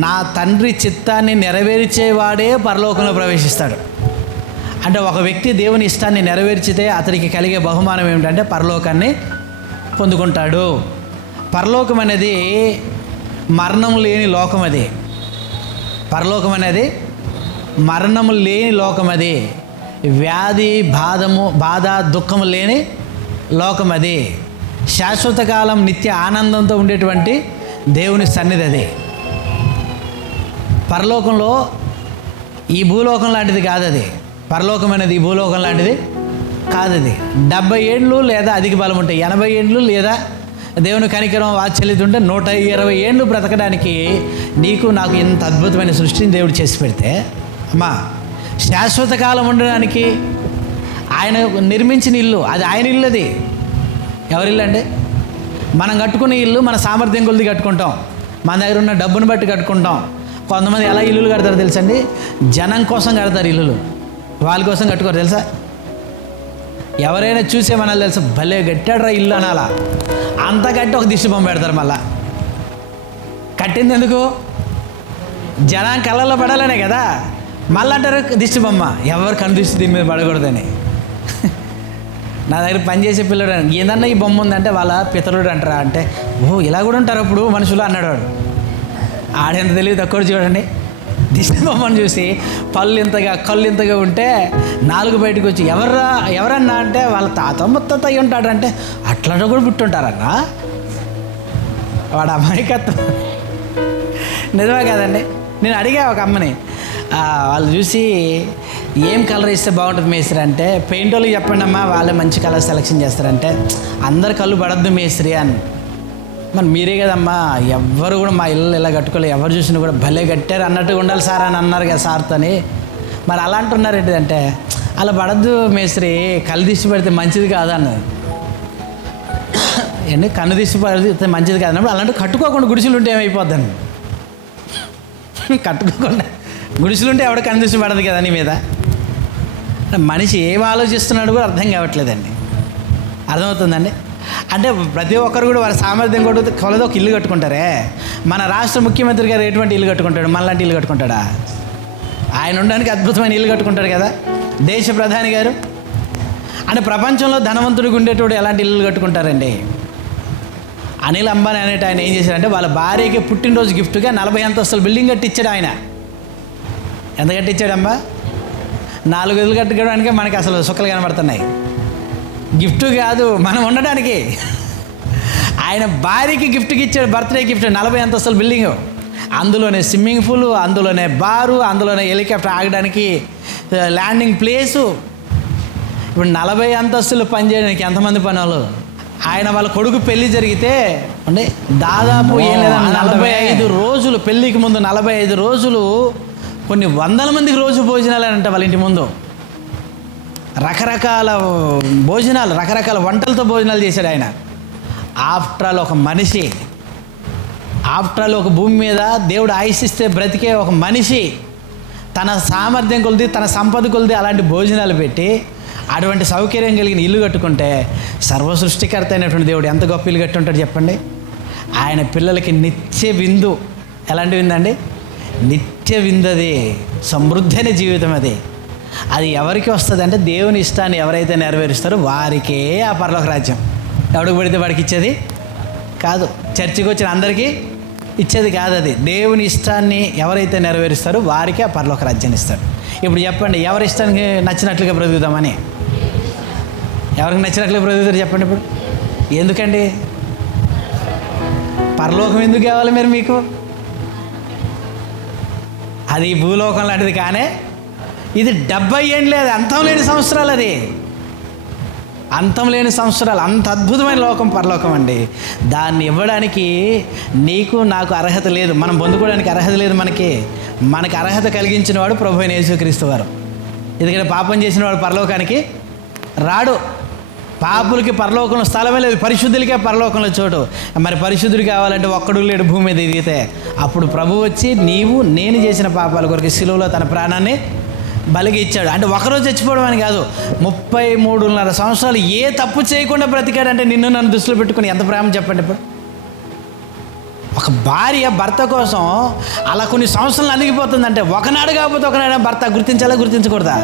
నా తండ్రి చిత్తాన్ని నెరవేర్చేవాడే పరలోకంలో ప్రవేశిస్తాడు. అంటే ఒక వ్యక్తి దేవుని ఇష్టాన్ని నెరవేర్చితే అతనికి కలిగే బహుమానం ఏమిటంటే పరలోకాన్ని పొందుకుంటాడు. పరలోకం అనేది మరణం లేని లోకం. అది పరలోకం అనేది మరణము లేని లోకం. అది వ్యాధి బాధ దుఃఖము లేని లోకం. అది శాశ్వత కాలం నిత్య ఆనందంతో ఉండేటువంటి దేవుని సన్నిధి. అది పరలోకంలో ఈ భూలోకం లాంటిది కాదు. అది పరలోకం అనేది ఈ భూలోకం లాంటిది కాదు. అది 70 ఏళ్ళు లేదా అధిక బలం ఉంటాయి, 80 ఏళ్ళు లేదా దేవుని కనికరం వాత్సల్యత ఉంటే 120 ఏళ్ళు బ్రతకడానికి నీకు నాకు ఇంత అద్భుతమైన సృష్టిని దేవుడు చేసి పెడితే, అమ్మా శాశ్వత కాలం ఉండడానికి ఆయన నిర్మించిన ఇల్లు, అది ఆయన ఇల్లు. అది ఎవరి ఇల్లు అండి? మనం కట్టుకునే ఇల్లు మన సామర్థ్యం కొలిది కట్టుకుంటాం, మన దగ్గర ఉన్న డబ్బును బట్టి కట్టుకుంటాం. కొంతమంది ఎలా ఇల్లులు కడతారు తెలుసండి? జనం కోసం కడతారు ఇల్లులు, వాళ్ళ కోసం కట్టుకోరు తెలుసా? ఎవరైనా చూసేమనాలి తెలుసా, భలే కట్టాడరా ఇల్లు అనాలా. అంత కట్టి ఒక దిష్టి బొమ్మ పెడతారు. మళ్ళా కట్టింది ఎందుకు? జనం కళ్ళల్లో పడాలనే కదా. మళ్ళీ అంటారు దిష్టి బొమ్మ, ఎవరు కనిపిస్తే దీని మీద పడకూడదని. నా దగ్గర పనిచేసే పిల్లడు ఏందన్నా ఈ బొమ్మ ఉందంటే వాళ్ళ పితరుడు అంటారా అంటే, ఓ ఇలా కూడా ఉంటారు అప్పుడు మనుషులు అన్నాడు వాడు. ఆడెంత తెలివి తక్కువ చూడండి. దిష్టి బొమ్మను చూసి పళ్ళు ఇంతగా కళ్ళు ఇంతగా ఉంటే 4 బయటకు వచ్చి ఎవరన్నా అంటే వాళ్ళ తాత ముత్తాత అయి ఉంటాడు అంటే, అట్లా కూడా పుట్టుంటారన్నా. వాడు అమాయకత్వం. నిజమే కదండి. నేను అడిగా ఒక అమ్మని, వాళ్ళు చూసి ఏం కలర్ ఇస్తే బాగుంటుంది మేస్త్రి అంటే, పెయింట్ వాళ్ళకి చెప్పండి అమ్మా, వాళ్ళే మంచి కలర్ సెలెక్షన్ చేస్తారంటే, అందరు కళ్ళు పడద్దు మేస్త్రి అని. మరి మీరే కదమ్మా, ఎవ్వరు కూడా మా ఇల్లు ఇలా కట్టుకోలేదు, ఎవరు చూసినా కూడా భలే కట్టారు అన్నట్టుగా ఉండాలి సార్ అని అన్నారు కదా సార్తోని. మరి అలా అంటున్నారు ఏంటిదంటే, అలా పడద్దు మేస్త్రి, కళ్ళు తీసి పెడితే మంచిది కాదు అన్నది. ఏంటి కన్ను తీసి పెడితే మంచిది కాదన్నప్పుడు అలాంటి కట్టుకోకుండా గుడిసెలు ఉంటే ఏమైపోద్దని. కట్టుకోకుండా గుడిసెలుంటే ఎవడ కన్ను తీసి పడదు కదా నీ మీద. మనిషి ఏం ఆలోచిస్తున్నాడు కూడా అర్థం కావట్లేదండి. అర్థమవుతుందండి? అంటే ప్రతి ఒక్కరు కూడా వారి సామర్థ్యం కొలది ఒక ఇల్లు కట్టుకుంటారే. మన రాష్ట్ర ముఖ్యమంత్రి గారు ఎటువంటి ఇల్లు కట్టుకుంటాడు? మనలాంటి ఇల్లు కట్టుకుంటాడా? ఆయన ఉండడానికి అద్భుతమైన ఇల్లు కట్టుకుంటాడు కదా. దేశ ప్రధాని గారు అంటే ప్రపంచంలో ధనవంతుడికి ఉండేటోడు ఎలాంటి ఇల్లు కట్టుకుంటారండి? అనిల్ అంబానీ అనేటి ఆయన ఏం చేశారంటే, వాళ్ళ భార్యకి పుట్టినరోజు గిఫ్ట్గా 40 అంతస్తుల బిల్డింగ్ కట్టించాడు ఆయన. ఎంత కట్టించాడమ్మా? 4 ఇల్లు కట్టుకోవడానికే మనకి అసలు సుక్కలు కనబడుతున్నాయి. గిఫ్ట్ కాదు, మనం ఉండడానికి. ఆయన భార్యకి గిఫ్ట్కి ఇచ్చాడు, బర్త్డే గిఫ్ట్ 40 అంతస్తుల బిల్డింగ్, అందులోనే స్విమ్మింగ్ పూల్, అందులోనే బారు, అందులోనే హెలికాప్టర్ ఆగడానికి ల్యాండింగ్ ప్లేసు. ఇప్పుడు 40 అంతస్తులు పనిచేయడానికి ఎంతమంది పని వాళ్ళు? ఆయన వాళ్ళ కొడుకు పెళ్లి జరిగితే అంటే దాదాపు ఏం లేదన్న 45 రోజులు, పెళ్ళికి ముందు 45 రోజులు కొన్ని వందల మందికి రోజు భోజనాలు అంట వాళ్ళ ఇంటి ముందు. రకరకాల భోజనాలు, రకరకాల వంటలతో భోజనాలు చేశాడు ఆయన. ఆఫ్టర్ ఆల్ ఒక మనిషి, ఆఫ్టర్ ఆల్ ఒక భూమి మీద దేవుడు ఆయుషిస్తే బ్రతికే ఒక మనిషి తన సామర్థ్యం కొలిది, తన సంపద కొలిది అలాంటి భోజనాలు పెట్టి అటువంటి సౌకర్యం కలిగిన ఇల్లు కట్టుకుంటే సర్వ సృష్టికర్త అయినటువంటి దేవుడు ఎంత గొప్ప ఇల్లు కట్టుంటాడు చెప్పండి. ఆయన పిల్లలకి నిత్య విందు. ఎలాంటి విందండి? నిత్య విందు. అది సమృద్ధి అనే జీవితం. అది ఎవరికి వస్తుంది అంటే దేవుని ఇష్టాన్ని ఎవరైతే నెరవేరుస్తారో వారికే ఆ పరలోక రాజ్యం. ఎవడికి పడితే వాడికి ఇచ్చేది కాదు, చర్చికి వచ్చిన అందరికీ ఇచ్చేది కాదు. అది దేవుని ఇష్టాన్ని ఎవరైతే నెరవేరుస్తారో వారికే ఆ పరలోక రాజ్యాన్ని ఇస్తాడు. ఇప్పుడు చెప్పండి, ఎవరి ఇష్టానికి నచ్చినట్లుగా బ్రతుకుతామని? ఎవరికి నచ్చినట్లుగా బ్రతుకుతారు చెప్పండి. ఇప్పుడు ఎందుకండి పరలోకం ఎందుకు కావాలి మీరు? మీకు అది భూలోకం లాంటిది కానీ ఇది 70 ఏండ్లు లేదు, అంతం లేని సంవత్సరాలు. అది అంతం లేని సంవత్సరాలు. అంత అద్భుతమైన లోకం పరలోకం అండి. దాన్ని ఇవ్వడానికి నీకు నాకు అర్హత లేదు, మనం పొందుకోవడానికి అర్హత లేదు. మనకి అర్హత కలిగించిన వాడు ప్రభు అయిన యేసుక్రీస్తు వారు. ఎందుకంటే పాపం చేసిన వాడు పరలోకానికి రాడు. పాపులకి పరలోకంలో స్థలమే లేదు, పరిశుద్ధులకే పరలోకంలో చోటు. మరి పరిశుద్ధుడు కావాలంటే ఒక్కడు లేడు భూమి మీద దిగితే. అప్పుడు ప్రభు వచ్చి నేను చేసిన పాపాల కొరకు శిలువలో తన ప్రాణాన్ని బలిగి ఇచ్చాడు. అంటే ఒకరోజు చచ్చిపోవడం అని కాదు, 33.5 సంవత్సరాలు ఏ తప్పు చేయకుండా బ్రతికాడంటే నిన్ను నన్ను దృష్టిలో పెట్టుకుని ఎంత ప్రేమ చెప్పండి. ఇప్పుడు ఒక భార్య భర్త కోసం అలా కొన్ని సంవత్సరాలు అణిగిపోతుందంటే ఒకనాడు కాకపోతే ఒకనాడు భర్త గుర్తించాలా గుర్తించకూడదా?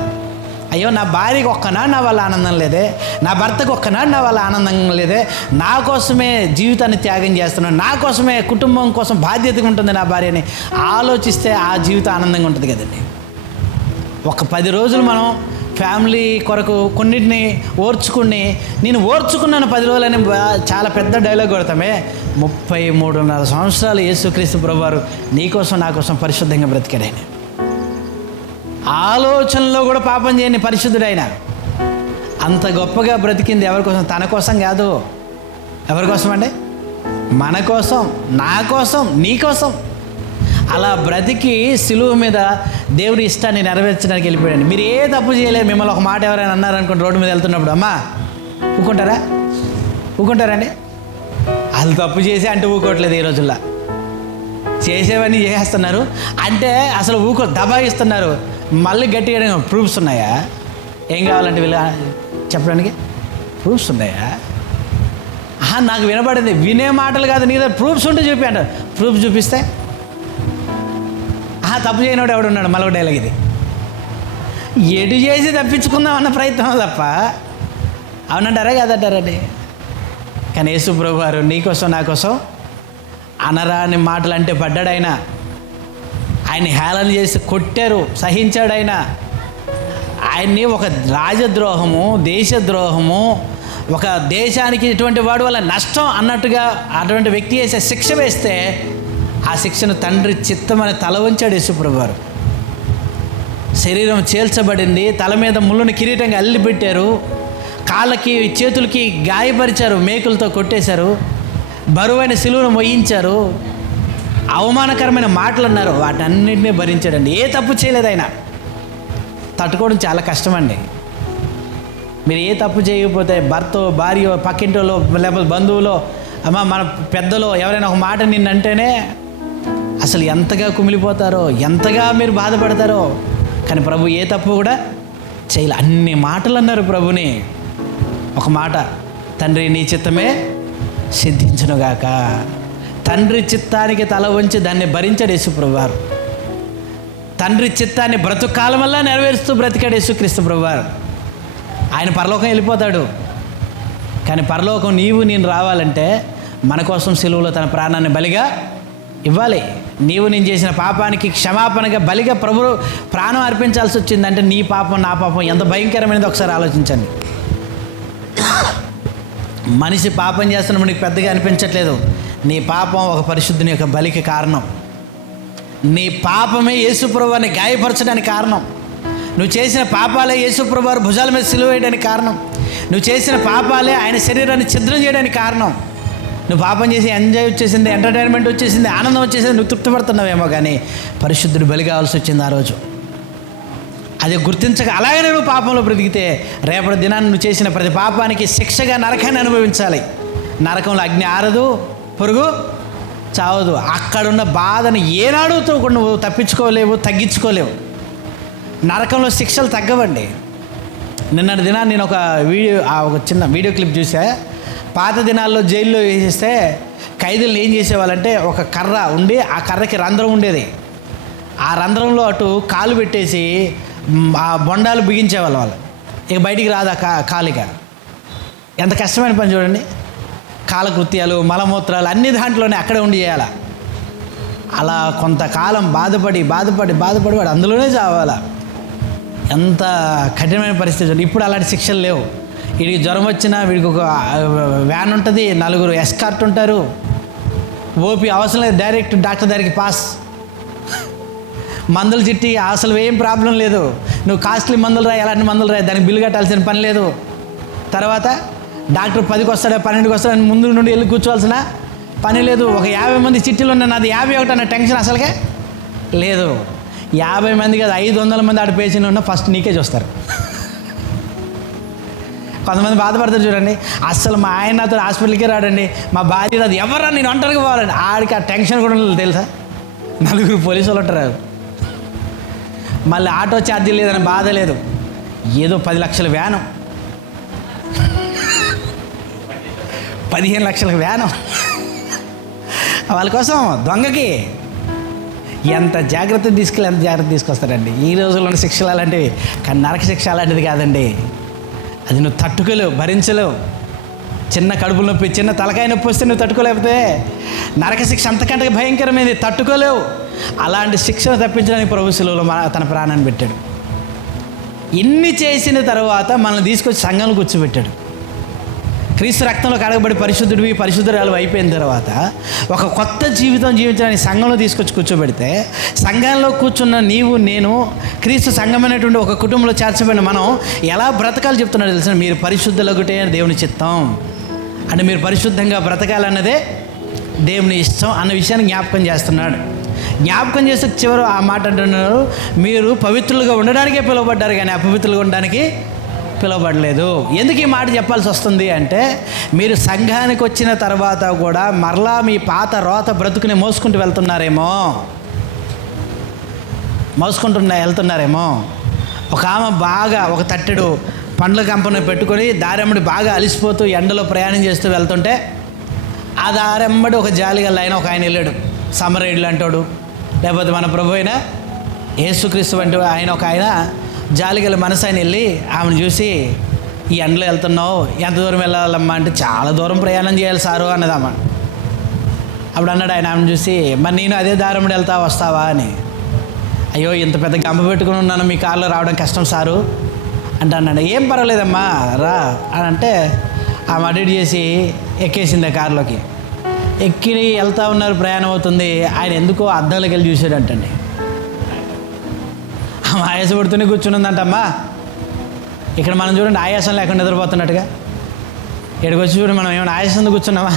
అయ్యో నా భార్యకి ఒక్కనాడు నా వల్ల ఆనందం లేదే, నా భర్తకు ఒక్కనాడు నా వల్ల ఆనందం లేదే, నా కోసమే జీవితాన్ని త్యాగం చేస్తున్నాను, నా కోసమే కుటుంబం కోసం బాధ్యతగా ఉంటుంది నా భార్యని ఆలోచిస్తే ఆ జీవితం ఆనందంగా ఉంటుంది కదండి. ఒక 10 రోజులు మనం ఫ్యామిలీ కొరకు కొన్నిటిని ఓర్చుకుని నేను ఓర్చుకున్నాను 10 రోజులని చాలా పెద్ద డైలాగ్ కొడతామే. 33.5 సంవత్సరాలు యేసుక్రీస్తు ప్రభువారు నీకోసం నా కోసం పరిశుద్ధంగా బ్రతికాడు. ఆయన ఆలోచనలో కూడా పాపం చేయని పరిశుద్ధుడైన అంత గొప్పగా బ్రతికింది ఎవరి కోసం? తన కోసం కాదు. ఎవరి కోసం అంటే మన కోసం, నా కోసం, నీ కోసం. అలా బ్రతికి సిలువ మీద దేవుడి ఇష్టాన్ని నెరవేర్చడానికి వెళ్ళిపోయాడు. మీరు ఏ తప్పు చేయలేదు. మిమ్మల్ని ఒక మాట ఎవరైనా అన్నారనుకోండి రోడ్డు మీద వెళ్తున్నప్పుడు, అమ్మా ఊకుంటారండి? వాళ్ళు తప్పు చేసి అంటే ఊకోవట్లేదు. ఈ రోజుల్లో చేసేవన్నీ చేసేస్తున్నారు. అంటే అసలు దబాయిస్తున్నారు. మళ్ళీ గట్టిగా ప్రూఫ్స్ ఉన్నాయా? ఏం కావాలంటే వీళ్ళు చెప్పడానికి ప్రూఫ్స్ ఉన్నాయా? నాకు వినపడింది, వినే మాటలు కాదు, నీ దగ్గర ప్రూఫ్స్ ఉంటే చూపి అంటారు. ప్రూఫ్ చూపిస్తే తప్పు చేయనోడు ఎవడున్నాడు? మళ్ళీ డైలాగ్ ఇది. ఎటు చేసి తప్పించుకుందాం అన్న ప్రయత్నం తప్ప. అవునంటారా కాదంటారండి? కానీ యేసు ప్రభు వారు నీకోసం నా కోసం అనరాని మాటలు అంటే పడ్డాడు. ఆయన హేళన చేసి కొట్టారు, సహించాడు. ఆయన్ని ఒక రాజద్రోహము, దేశద్రోహము, ఒక దేశానికి ఇటువంటి వాడు వల్ల నష్టం అన్నట్టుగా అటువంటి వ్యక్తి చేసే శిక్ష వేస్తే ఆ శిక్షను తండ్రి చిత్తమని తల వంచాడు యేసుప్రభు వారు. శరీరం చేల్చబడింది, తల మీద ముళ్ళుని కిరీటంగా అల్లి పెట్టారు, కాళ్ళకి చేతులకి గాయపరిచారు, మేకులతో కొట్టేశారు, బరువైన సిలువను మోయించారు, అవమానకరమైన మాటలు అన్నారు. వాటన్నింటినీ భరించాడండి. ఏ తప్పు చేయలేదు. ఆయన తట్టుకోవడం చాలా కష్టమండి. మీరు ఏ తప్పు చేయకపోతే భర్త, భార్య, పక్కింటిలో, లేకపోతే బంధువులో, అమ్మ మన పెద్దలో ఎవరైనా ఒక మాట నిన్నంటేనే అసలు ఎంతగా కుమిలిపోతారో, ఎంతగా మీరు బాధపడతారో. కానీ ప్రభు ఏ తప్పు కూడా చేయలే. అన్ని మాటలు అన్నారు ప్రభుని. ఒక మాట, తండ్రి నీ చిత్తమే సిద్ధించునుగాక. తండ్రి చిత్తానికి తల వంచి దాన్ని భరించాడు యేసుప్రభు వారు. తండ్రి చిత్తాన్ని బ్రతుకాలం వల్ల నెరవేరుస్తూ బ్రతికాడు యేసుక్రీస్తు ప్రభువారు. ఆయన పరలోకం వెళ్ళిపోతాడు. కానీ పరలోకం నీవు నేను రావాలంటే మన కోసం సిలువలో తన ప్రాణాన్ని బలిగా ఇవ్వాలి. నీవు నేను చేసిన పాపానికి క్షమాపణగా బలిగా ప్రభు ప్రాణం అర్పించాల్సి వచ్చిందంటే నీ పాపం నా పాపం ఎంత భయంకరమైనది ఒకసారి ఆలోచించండి. మనిషి పాపం చేస్తున్నప్పుడు నీకు పెద్దగా అనిపించట్లేదు. నీ పాపం ఒక పరిశుద్ధుని యొక్క బలికి కారణం. నీ పాపమే యేసుప్రభువాన్ని గాయపరచడానికి కారణం. నువ్వు చేసిన పాపాలే యేసుప్రభు వారి భుజాల మీద సిలువ వేయడానికి కారణం. నువ్వు చేసిన పాపాలే ఆయన శరీరాన్ని ఛిద్రం చేయడానికి కారణం. నువ్వు పాపం చేసి ఎంజాయ్ వచ్చేసింది, ఎంటర్టైన్మెంట్ వచ్చేసింది, ఆనందం వచ్చేసింది, నువ్వు తృప్తిపడుతున్నావేమో, కానీ పరిశుద్ధుడు బలి కావాల్సి వచ్చింది ఆ రోజు. అది గుర్తించక అలాగనే నువ్వు పాపంలో బ్రతికితే రేపటి దినాన్ని నువ్వు చేసిన ప్రతి పాపానికి శిక్షగా నరకాన్ని అనుభవించాలి. నరకంలో అగ్ని ఆరదు, పురుగు చావదు. అక్కడున్న బాధను ఏనాడు నువ్వు తప్పించుకోలేవు, తగ్గించుకోలేవు. నరకంలో శిక్షలు తగ్గవండి. నిన్నటి దినాన్ని నేను ఒక చిన్న వీడియో క్లిప్ చూసా. పాత దినాల్లో జైల్లో వేసేస్తే ఖైదీలను ఏం చేసేవాళ్ళంటే ఒక కర్ర ఉండి ఆ కర్రకి రంధ్రం ఉండేది. ఆ రంధ్రంలో అటు కాలు పెట్టేసి ఆ బొండాలు బిగించేవాళ్ళు. వాళ్ళు ఇక బయటికి రాదు ఆ కాలిగా. ఎంత కష్టమైన పని చూడండి. కాలకృత్యాలు, మలమూత్రాలు అన్ని దాంట్లోనే అక్కడే ఉండి చేయాలి. అలా కొంతకాలం బాధపడి వాడు అందులోనే చావాలా. ఎంత కఠినమైన పరిస్థితి. ఇప్పుడు అలాంటి శిక్షలు లేవు. వీడికి జ్వరం వచ్చినా వీడికి ఒక వ్యాన్ ఉంటుంది, 4 ఎస్కార్ట్ ఉంటారు. ఓపీ అవసరం లేదు, డైరెక్ట్ డాక్టర్ దగ్గరికి పాస్. మందులు చిట్టి అసలు ఏం ప్రాబ్లం లేదు. నువ్వు కాస్ట్లీ మందులు రాయి, ఎలాంటి మందులు రాయి, దానికి బిల్లు కట్టాల్సిన పని లేదు. తర్వాత డాక్టర్ 10కి వస్తాడా 12కి వస్తాడని ముందు నుండి వెళ్ళి కూర్చోవాల్సిన పని లేదు. ఒక 50 మంది చిట్టీలు ఉన్నాయి, నాది 51 అన్న టెన్షన్ అసలుకే లేదు. 50 మంది కదా 500 మంది ఆడ పేషెంట్లు ఉన్నా ఫస్ట్ నీకే చూస్తారు. కొంతమంది బాధపడతారు చూడండి, అస్సలు మా ఆయన నాతో హాస్పిటల్కే రాడండి, మా భార్య రాదు, ఎవరా నేను ఒంటరికి పోవాలండి. ఆడికి ఆ టెన్షన్ కూడా ఉండదు తెలుసా. 4 పోలీసు వాళ్ళు ఉంటారు. మళ్ళీ ఆటో ఛార్జీ లేదని బాధ లేదు. ఏదో 10 లక్షల వ్యాను, 15 లక్షల వ్యాను వాళ్ళ కోసం. దొంగకి ఎంత జాగ్రత్త తీసుకెళ్ళి ఎంత జాగ్రత్త తీసుకొస్తారండి. ఈ రోజుల్లోని శిక్షలు అలాంటివి, కానీ నరక శిక్ష అలాంటిది కాదండి. అది నువ్వు తట్టుకోలేవు, భరించలేవు. చిన్న కడుపుల నొప్పి, చిన్న తలకాయ నొప్పి వస్తే నువ్వు తట్టుకోలేకపోతే నరక శిక్ష అంతకంటే భయంకరమైనది, తట్టుకోలేవు. అలాంటి శిక్షను తప్పించడానికి ప్రభు శిలువలో తన ప్రాణాన్ని పెట్టాడు. ఇన్ని చేసిన తర్వాత మనల్ని తీసుకొచ్చి సంఘంలో కూర్చోబెట్టాడు. క్రీస్తు రక్తంలో కడగబడి పరిశుద్ధుడివి, పరిశుద్ధురాలు అయిపోయిన తర్వాత ఒక కొత్త జీవితం జీవించడానికి సంఘంలో తీసుకొచ్చి కూర్చోబెడితే, సంఘంలో కూర్చున్న నీవు నేను క్రీస్తు సంఘమైనటువంటి ఒక కుటుంబంలో చేర్చబడిన మనం ఎలా బ్రతకాలి చెప్తున్నాడు తెలిసిన. మీరు పరిశుద్ధులగుటే దేవుని చిత్తం. అంటే మీరు పరిశుద్ధంగా బ్రతకాలన్నదే దేవుని ఇష్టం అన్న విషయాన్ని జ్ఞాపకం చేస్తున్నాడు. జ్ఞాపకం చేస్తే చివరు ఆ మాట అంటున్నారు, మీరు పవిత్రులుగా ఉండడానికే పిలువబడ్డారు కానీ అపవిత్రులుగా ఉండడానికి పిలువబడలేదు. ఎందుకు ఈ మాట చెప్పాల్సి వస్తుంది అంటే, మీరు సంఘానికి వచ్చిన తర్వాత కూడా మరలా మీ పాత రోత బ్రతుకుని మోసుకుంటూ వెళ్తున్నారేమో. ఒక ఆమె బాగా ఒక తట్టెడు పండ్ల కంపను పెట్టుకొని దారెమ్మడి బాగా అలిసిపోతూ ఎండలో ప్రయాణం చేస్తూ వెళ్తుంటే, ఆ దారెమ్మడి ఒక జాలిగల ఒక ఆయన వెళ్ళాడు. సమరయుడు అంటాడు, లేకపోతే మన ప్రభు అయిన యేసుక్రీస్తు వంటి ఒక ఆయన జాలిగల మనసు ఆయన వెళ్ళి ఆమెను చూసి, ఈ ఎండలో వెళ్తున్నావు, ఎంత దూరం వెళ్ళాలమ్మా అంటే, చాలా దూరం ప్రయాణం చేయాలి సారు అన్నదమ్మ. అప్పుడు అన్నాడు ఆయన ఆమెను చూసి, మరి నేను అదే దారముడు వెళ్తా వస్తావా అని. అయ్యో ఇంత పెద్ద గంప పెట్టుకుని ఉన్నాను, మీ కారులో రావడం కష్టం సారు అంటే అన్నాడు. ఏం పర్వాలేదమ్మా రా అని అంటే ఆమె అడిట్ చేసి ఎక్కేసింది ఆ కారులోకి. ఎక్కి వెళ్తూ ఉన్నారు, ప్రయాణం అవుతుంది. ఆయన ఎందుకో అద్దంలోకి వెళ్ళి చూసాడంటండి. ఆమె ఆయాసపడుతూనే కూర్చున్నదంటమ్మా. ఇక్కడ మనం చూడండి ఆయాసం లేకుండా నిద్రపోతున్నట్టుగా. ఇక్కడికి వచ్చి చూడండి మనం ఏమైనా ఆయాసంతో కూర్చున్నామా?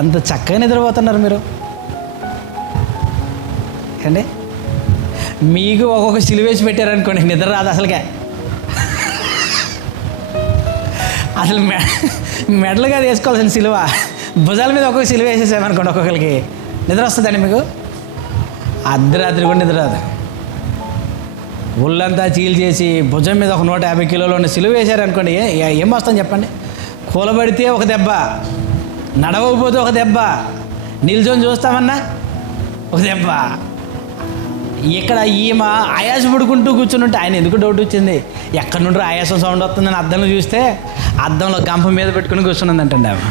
ఎంత చక్కగా నిద్రపోతున్నారు మీరు అండి. మీకు ఒక్కొక్క సిలువేసి పెట్టారనుకోండి, నిద్ర రాదు అసలుకే. అసలు మెడలుగా వేసుకోవాల్సిన సిలువ భుజాల మీద ఒక్కొక్క సిలువ వేసేసామనుకోండి, ఒక్కొక్కరికి నిద్ర వస్తుందండి మీకు. అర్ధరాత్రి కూడా నిద్ర రాదు. ఒళ్ళంతా చీల్చేసి భుజం మీద ఒక 150 కిలోలు ఉన్న సిలువ వేశారనుకోండి, ఏం వస్తుంది చెప్పండి. కూలబడితే ఒక దెబ్బ, నడవకపోతే ఒక దెబ్బ, నిల్చొని చూస్తామన్నా ఒక దెబ్బ. ఇక్కడ ఈమె ఆయాస పడుకుంటూ కూర్చుని ఉంటే ఆయన ఎందుకు డౌట్ వచ్చింది, ఎక్కడి నుండి ఆయాసం సౌండ్ వస్తుందని అద్దంలో చూస్తే అద్దంలో గంప మీద పెట్టుకుని కూర్చున్నదంటండి ఆమె.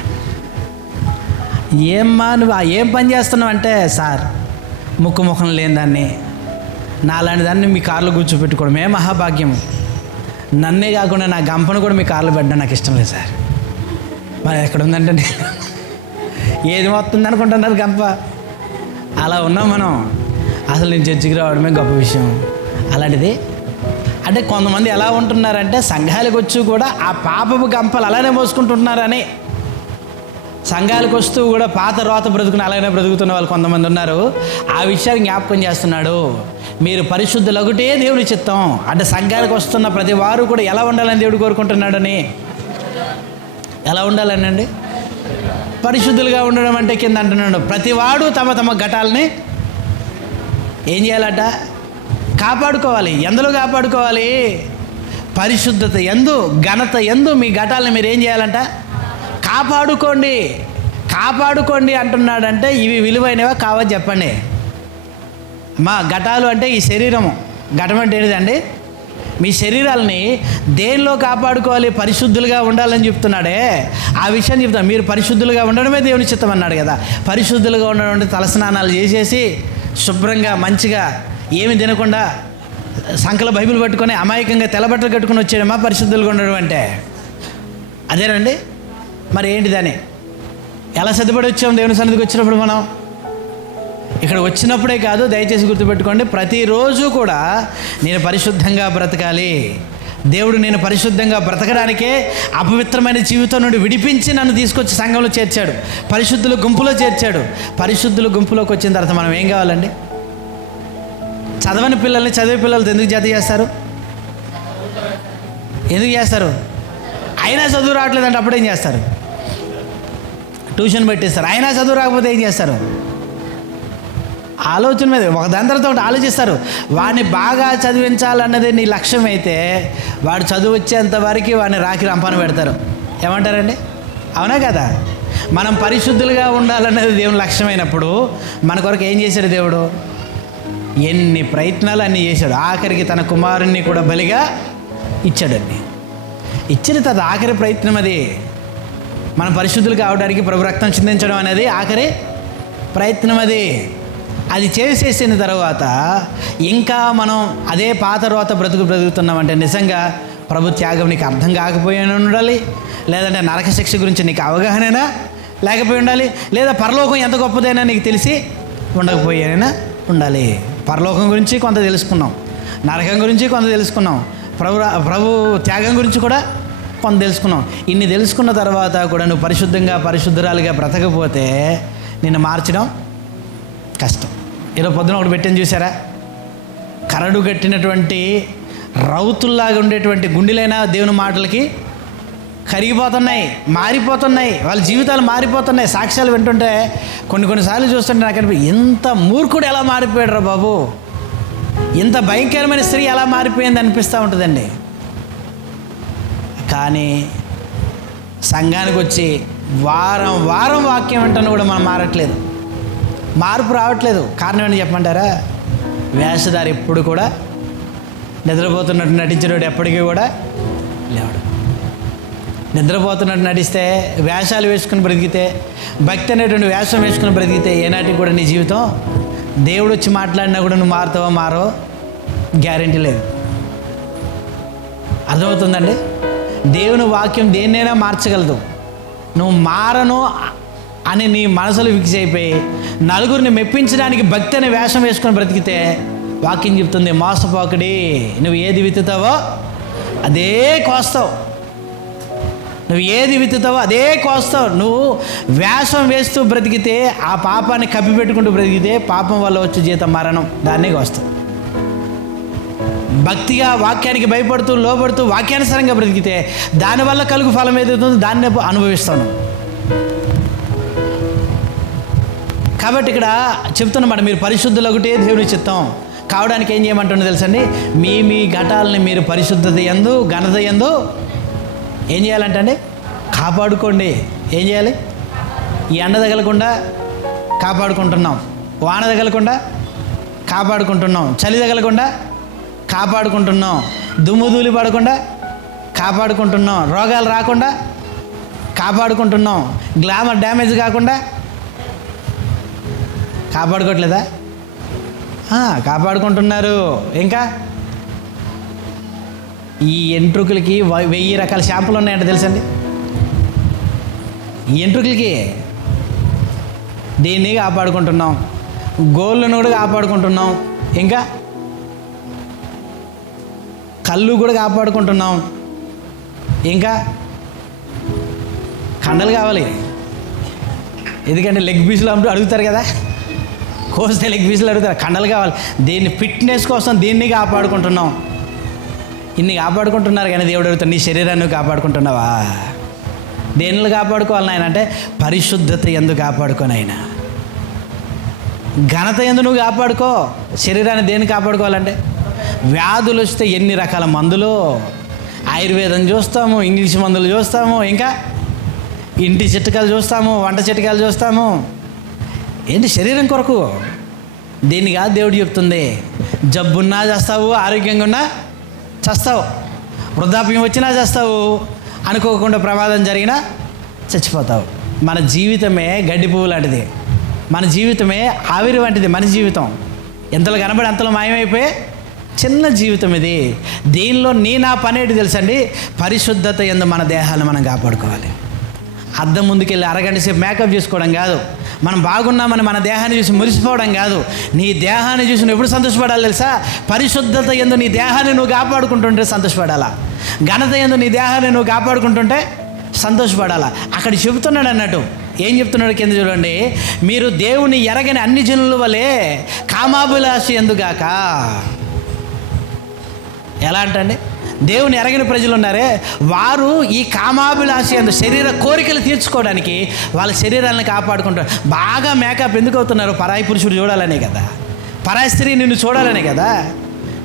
ఏమ్మా నువ్వు ఏం పని చేస్తున్నావు అంటే, సార్ ముఖం లేని దాన్ని, నాలాంటి దాన్ని మీ కారులో కూర్చోపెట్టుకోవడమే మహాభాగ్యము. నన్నే కాకుండా నా గంపను కూడా మీ కారులో పెట్టడం నాకు ఇష్టం లేదు సార్. మరి ఎక్కడ ఉందంటే ఏది మొత్తం అనుకుంటున్నారు గంప. అలా ఉన్నాం మనం. అసలు నేను చర్చికి రావడమే గొప్ప విషయం. అలాంటిది అంటే కొంతమంది ఎలా ఉంటున్నారంటే సంఘాలకు వచ్చి కూడా ఆ పాపపు గంపలు అలానే మోసుకుంటున్నారని, సంఘాలకు వస్తూ కూడా పాత రోత బ్రతుకుని అలాగే బ్రతుకుతున్న వాళ్ళు కొంతమంది ఉన్నారు. ఆ విషయాన్ని జ్ఞాపకం చేస్తున్నాడు. మీరు పరిశుద్ధులొకటే దేవుని చిత్తం. అంటే సంఘాలకు వస్తున్న ప్రతి వారు కూడా ఎలా ఉండాలని దేవుడు కోరుకుంటున్నాడని. ఎలా ఉండాలని అండి? పరిశుద్ధులుగా ఉండడం అంటే కింద అంటున్నాడు, ప్రతివాడు తమ తమ ఘటాలని ఏం చేయాలట? కాపాడుకోవాలి. ఎందులో కాపాడుకోవాలి? పరిశుద్ధత యందు, ఘనత యందు మీ ఘటాలని మీరు ఏం చేయాలంట? కాపాడుకోండి. కాపాడుకోండి అంటున్నాడంటే ఇవి విలువైనవా కావా చెప్పండి. మా ఘటాలు అంటే ఈ శరీరము. ఘటం అంటే ఏంటిదండి? మీ శరీరాలని దేనిలో కాపాడుకోవాలి? పరిశుద్ధులుగా ఉండాలని చెప్తున్నాడే. ఆ విషయాన్ని చెప్తాను. మీరు పరిశుద్ధులుగా ఉండడమే దేవుని చిత్తం అన్నాడు కదా. పరిశుద్ధులుగా ఉండడం అంటే తలస్నానాలు చేసేసి శుభ్రంగా మంచిగా ఏమి తినకుండా సంకల బైబిల్ పట్టుకొని అమాయకంగా తెల్లబట్టలు కట్టుకొని వచ్చేయడమా పరిశుద్ధులుగా ఉండడం అంటే? అదేనండి. మరి ఏంటిదని ఎలా సిద్ధపడి వచ్చాము దేవుని సన్నిధికి వచ్చినప్పుడు? మనం ఇక్కడ వచ్చినప్పుడే కాదు, దయచేసి గుర్తుపెట్టుకోండి, ప్రతిరోజు కూడా నేను పరిశుద్ధంగా బ్రతకాలి. దేవుడు నేను పరిశుద్ధంగా బ్రతకడానికే అపవిత్రమైన జీవితం నుండి విడిపించి నన్ను తీసుకొచ్చి సంఘంలో చేర్చాడు, పరిశుద్ధుల గుంపులో చేర్చాడు. పరిశుద్ధుల గుంపులోకి వచ్చిన తర్వాత మనం ఏం కావాలండి? చదవని పిల్లల్ని చదివే పిల్లలతో ఎందుకు జత చేస్తారు? ఎందుకు చేస్తారు? అయినా చదువు రావట్లేదంటే అప్పుడేం చేస్తారు? ట్యూషన్ పెట్టిస్తారు. అయినా చదువు రాకపోతే ఏం చేస్తారు? ఆలోచన మీద ఒక దాని తర్వాత ఒకటి ఆలోచిస్తారు. వాడిని బాగా చదివించాలన్నది నీ లక్ష్యం అయితే వాడు చదువు వచ్చేంత వరకు వాడిని రాకి రంపాన పెడతారు. ఏమంటారండి? అవునా కదా? మనం పరిశుద్ధులుగా ఉండాలన్నది దేవుని లక్ష్యమైనప్పుడు మన కొరకు ఏం చేశాడు దేవుడు? ఎన్ని ప్రయత్నాలు అన్నీ చేశాడు. ఆఖరికి తన కుమారుణ్ణి కూడా బలిగా ఇచ్చాడండి. ఇచ్చిన తర్వాత ఆఖరి ప్రయత్నం అది. మనం పరిశుద్ధులు కావడానికి ప్రభు రక్తం చిందించడం అనేది ఆఖరి ప్రయత్నం అది. అది చేసేసిన తర్వాత ఇంకా మనం అదే పాత రోత బ్రతుకుతున్నామంటే నిజంగా ప్రభు త్యాగం నీకు అర్థం కాకపోయినా ఉండాలి, లేదంటే నరక శిక్ష గురించి నీకు అవగాహనైనా లేకపోయి ఉండాలి, లేదా పరలోకం ఎంత గొప్పదైనా నీకు తెలిసి ఉండకపోయినా ఉండాలి. పరలోకం గురించి కొంత తెలుసుకున్నాం, నరకం గురించి కొంత తెలుసుకున్నాం, ప్రభు త్యాగం గురించి కూడా కొంత తెలుసుకున్నాం. ఇన్ని తెలుసుకున్న తర్వాత కూడా నువ్వు పరిశుద్ధంగా పరిశుద్ధురాలుగా బ్రతకపోతే నిన్ను మార్చడం కష్టం. ఈరోజు పొద్దున ఒకటి పెట్టిన చూసారా? కరడు కట్టినటువంటి రౌతుల్లాగా ఉండేటువంటి గుండెలైన దేవుని మాటలకి కరిగిపోతున్నాయి, మారిపోతున్నాయి, వాళ్ళ జీవితాలు మారిపోతున్నాయి. సాక్ష్యాలు వింటుంటే కొన్నిసార్లు చూస్తుంటే నాకు ఎంత మూర్ఖుడు ఎలా మారిపోయాడు రా బాబు, ఇంత భయంకరమైన స్త్రీ ఎలా మారిపోయింది అనిపిస్తూ ఉంటుందండి. కానీ సంఘానికి వచ్చి వారం వారం వాక్యం వింటాను కూడా మనం మారట్లేదు, మార్పు రావట్లేదు. కారణం ఏంటి చెప్పమంటారా? వేషధారి ఎప్పుడు కూడా నిద్రపోతున్నట్టు నటించినోడు ఎప్పటికీ కూడా లేవడు. నిద్రపోతున్నట్టు నటిస్తే, వేషాలు వేసుకుని బ్రతికితే, భక్తి అనేటువంటి వేషం వేసుకుని బ్రతికితే ఏనాటికి కూడా నీ జీవితం దేవుడు వచ్చి మాట్లాడినా కూడా నువ్వు మారుతావో మారో గ్యారెంటీ లేదు. అర్థమవుతుందండి? దేవుని వాక్యం దేన్నైనా మార్చగలదు. నువ్వు మారను అని నీ మనసులో ఫిక్స్ అయిపోయి నలుగురిని మెప్పించడానికి భక్తి అనే వేషం వేసుకొని బ్రతికితే వాక్యం చెప్తుంది, మోసపోకడి, నువ్వు ఏది విత్తుతావో అదే కోస్తావు. నువ్వు ఏది విత్తుతావో అదే కోస్తావు. నువ్వు వేషం వేస్తూ బ్రతికితే, ఆ పాపాన్ని కప్పిపెట్టుకుంటూ బ్రతికితే పాపం వల్ల వచ్చే జీతం మరణం, దాన్నే కోస్తావు. భక్తిగా వాక్యానికి భయపడుతూ లోపడుతూ వాక్యానుసారంగా బ్రతికితే దానివల్ల కలుగు ఫలం ఏదైతుందో దాన్నే అనుభవిస్తాను. కాబట్టి ఇక్కడ చెప్తున్నమాట, మీరు పరిశుద్ధులు ఒకటే దేవుని చిత్తం కావడానికి ఏం చేయమంటుండో తెలుసండి? మీ ఘటాలని మీరు పరిశుద్ధత యందు ఘనత యందు ఏం చేయాలంటే కాపాడుకోండి. ఏం చేయాలి? ఈ ఎండ తగలకుండా కాపాడుకుంటున్నాం, వాన తగలకుండా కాపాడుకుంటున్నాం, చలి తగలకుండా కాపాడుకుంటున్నాం, దుమ్ము ధూళి పడకుండా కాపాడుకుంటున్నాం, రోగాలు రాకుండా కాపాడుకుంటున్నాం, గ్లామర్ డ్యామేజ్ కాకుండా కాపాడుకోవట్లేదా? కాపాడుకుంటున్నారు. ఇంకా ఈ ఎంట్రుకలకి 1000 రకాల షాంపులు ఉన్నాయంట తెలుసండి. ఎంట్రుకలకి దీన్ని కాపాడుకుంటున్నాం, గోళ్ళను కూడా కాపాడుకుంటున్నాం, ఇంకా కళ్ళు కూడా కాపాడుకుంటున్నాం, ఇంకా కండలు కావాలి. ఎందుకంటే లెగ్ పీసులు అడుగుతారు కదా, కోస్తే లెగ్ పీసులు అడుగుతారు, కండలు కావాలి. దీన్ని ఫిట్నెస్ కోసం దీన్ని కాపాడుకుంటున్నాం. ఇన్ని కాపాడుకుంటున్నారు కానీ దేవుడు అడుగుతాడు, నీ శరీరాన్ని కాపాడుకుంటున్నావా? దేనిలో కాపాడుకోవాలి నాయన అంటే పరిశుద్ధత యందు కాపాడుకోను ఆయన. ఘనత యందు నువ్వు కాపాడుకో. శరీరాన్ని దేన్ని కాపాడుకోవాలంటే వ్యాధులు వస్తే ఎన్ని రకాల మందులు, ఆయుర్వేదం చూస్తాము, ఇంగ్లీష్ మందులు చూస్తాము, ఇంకా ఇంటి చిట్కాలు చూస్తాము, వంట చిట్కాలు చూస్తాము. ఏంటి శరీరం కొరకు? దీన్ని కాదు దేవుడు చెప్తుంది. జబ్బున్నా చేస్తావు, ఆరోగ్యంగా ఉన్నా చస్తావు, వృద్ధాప్యం వచ్చినా చేస్తావు, అనుకోకుండా ప్రమాదం జరిగినా చచ్చిపోతావు. మన జీవితమే గడ్డి పువ్వు లాంటిది, మన జీవితమే ఆవిరి వంటిది. మన జీవితం ఎంతలో కనబడి అంతలో మాయమైపోయే చిన్న జీవితం ఇది. దీనిలో నా పని ఏంటి తెలుసండి? పరిశుద్ధత యందు మన దేహాన్ని మనం కాపాడుకోవాలి. అద్దం ముందుకెళ్ళి అరగంట సేపు మేకప్ చేసుకోవడం కాదు, మనం బాగున్నామని మన దేహాన్ని చూసి మురిసిపోవడం కాదు. నీ దేహాన్ని చూసి నువ్వు ఎప్పుడు సంతోషపడాలి తెలుసా? పరిశుద్ధత యందు నీ దేహాన్ని నువ్వు కాపాడుకుంటుంటే సంతోషపడాలా. ఘనత యందు నీ దేహాన్ని నువ్వు కాపాడుకుంటుంటే సంతోషపడాలా. అక్కడ చెబుతున్నాడు అన్నట్టు. ఏం చెప్తున్నాడు కింద చూడండి, మీరు దేవుని ఎరగని అన్ని జనుల వలె కామాభిలాషి ఎందుగాక. ఎలా అంటండి? దేవుని ఎరగని ప్రజలు ఉన్నారే, వారు ఈ కామాభిలాషి అందు శరీర కోరికలు తీర్చుకోవడానికి వాళ్ళ శరీరాలను కాపాడుకుంటారు. బాగా మేకప్ ఎందుకు అవుతున్నారు? పరాయి పురుషుడు చూడాలనే కదా, పరాయి స్త్రీ నిన్ను చూడాలనే కదా.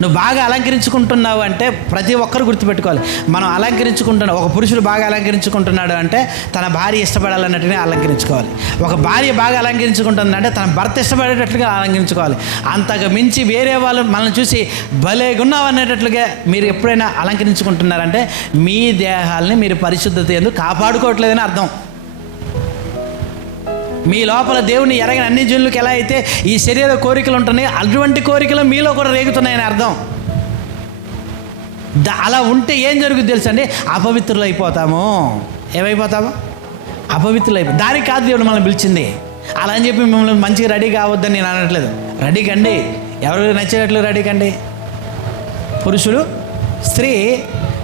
నువ్వు బాగా అలంకరించుకుంటున్నావు అంటే ప్రతి ఒక్కరు గుర్తుపెట్టుకోవాలి, మనం అలంకరించుకుంటున్నాం. ఒక పురుషుడు బాగా అలంకరించుకుంటున్నాడు అంటే తన భార్య ఇష్టపడాలన్నట్టుగా అలంకరించుకోవాలి. ఒక భార్య బాగా అలంకరించుకుంటుందంటే తన భర్త ఇష్టపడేటట్లుగా అలంకరించుకోవాలి. అంతకు మించి వేరే వాళ్ళు మనల్ని చూసి భలేగున్నావు అనేటట్లుగా మీరు ఎప్పుడైనా అలంకరించుకుంటున్నారంటే మీ దేహాలని మీరు పరిశుద్ధత యందు కాపాడుకోవట్లేదని అర్థం. మీ లోపల దేవుని ఎరగని అన్ని జనులకు ఎలా అయితే ఈ శరీర కోరికలు ఉంటున్నాయి, అటువంటి కోరికలు మీలో కూడా రేగుతున్నాయని అర్థం. అలా ఉంటే ఏం జరుగుతుంది తెలుసా అండి? అపవిత్రులు అయిపోతాము. ఏమైపోతాము? అపవిత్రులు అయిపో. దానికి కాదు దేవుడు మనల్ని పిలిచింది. అలా అని చెప్పి మిమ్మల్ని మంచిగా రెడీ కావద్దని నేను అనట్లేదు. రెడీ కండి, ఎవరు నచ్చేటట్లు రెడీ కండి. పురుషుడు స్త్రీ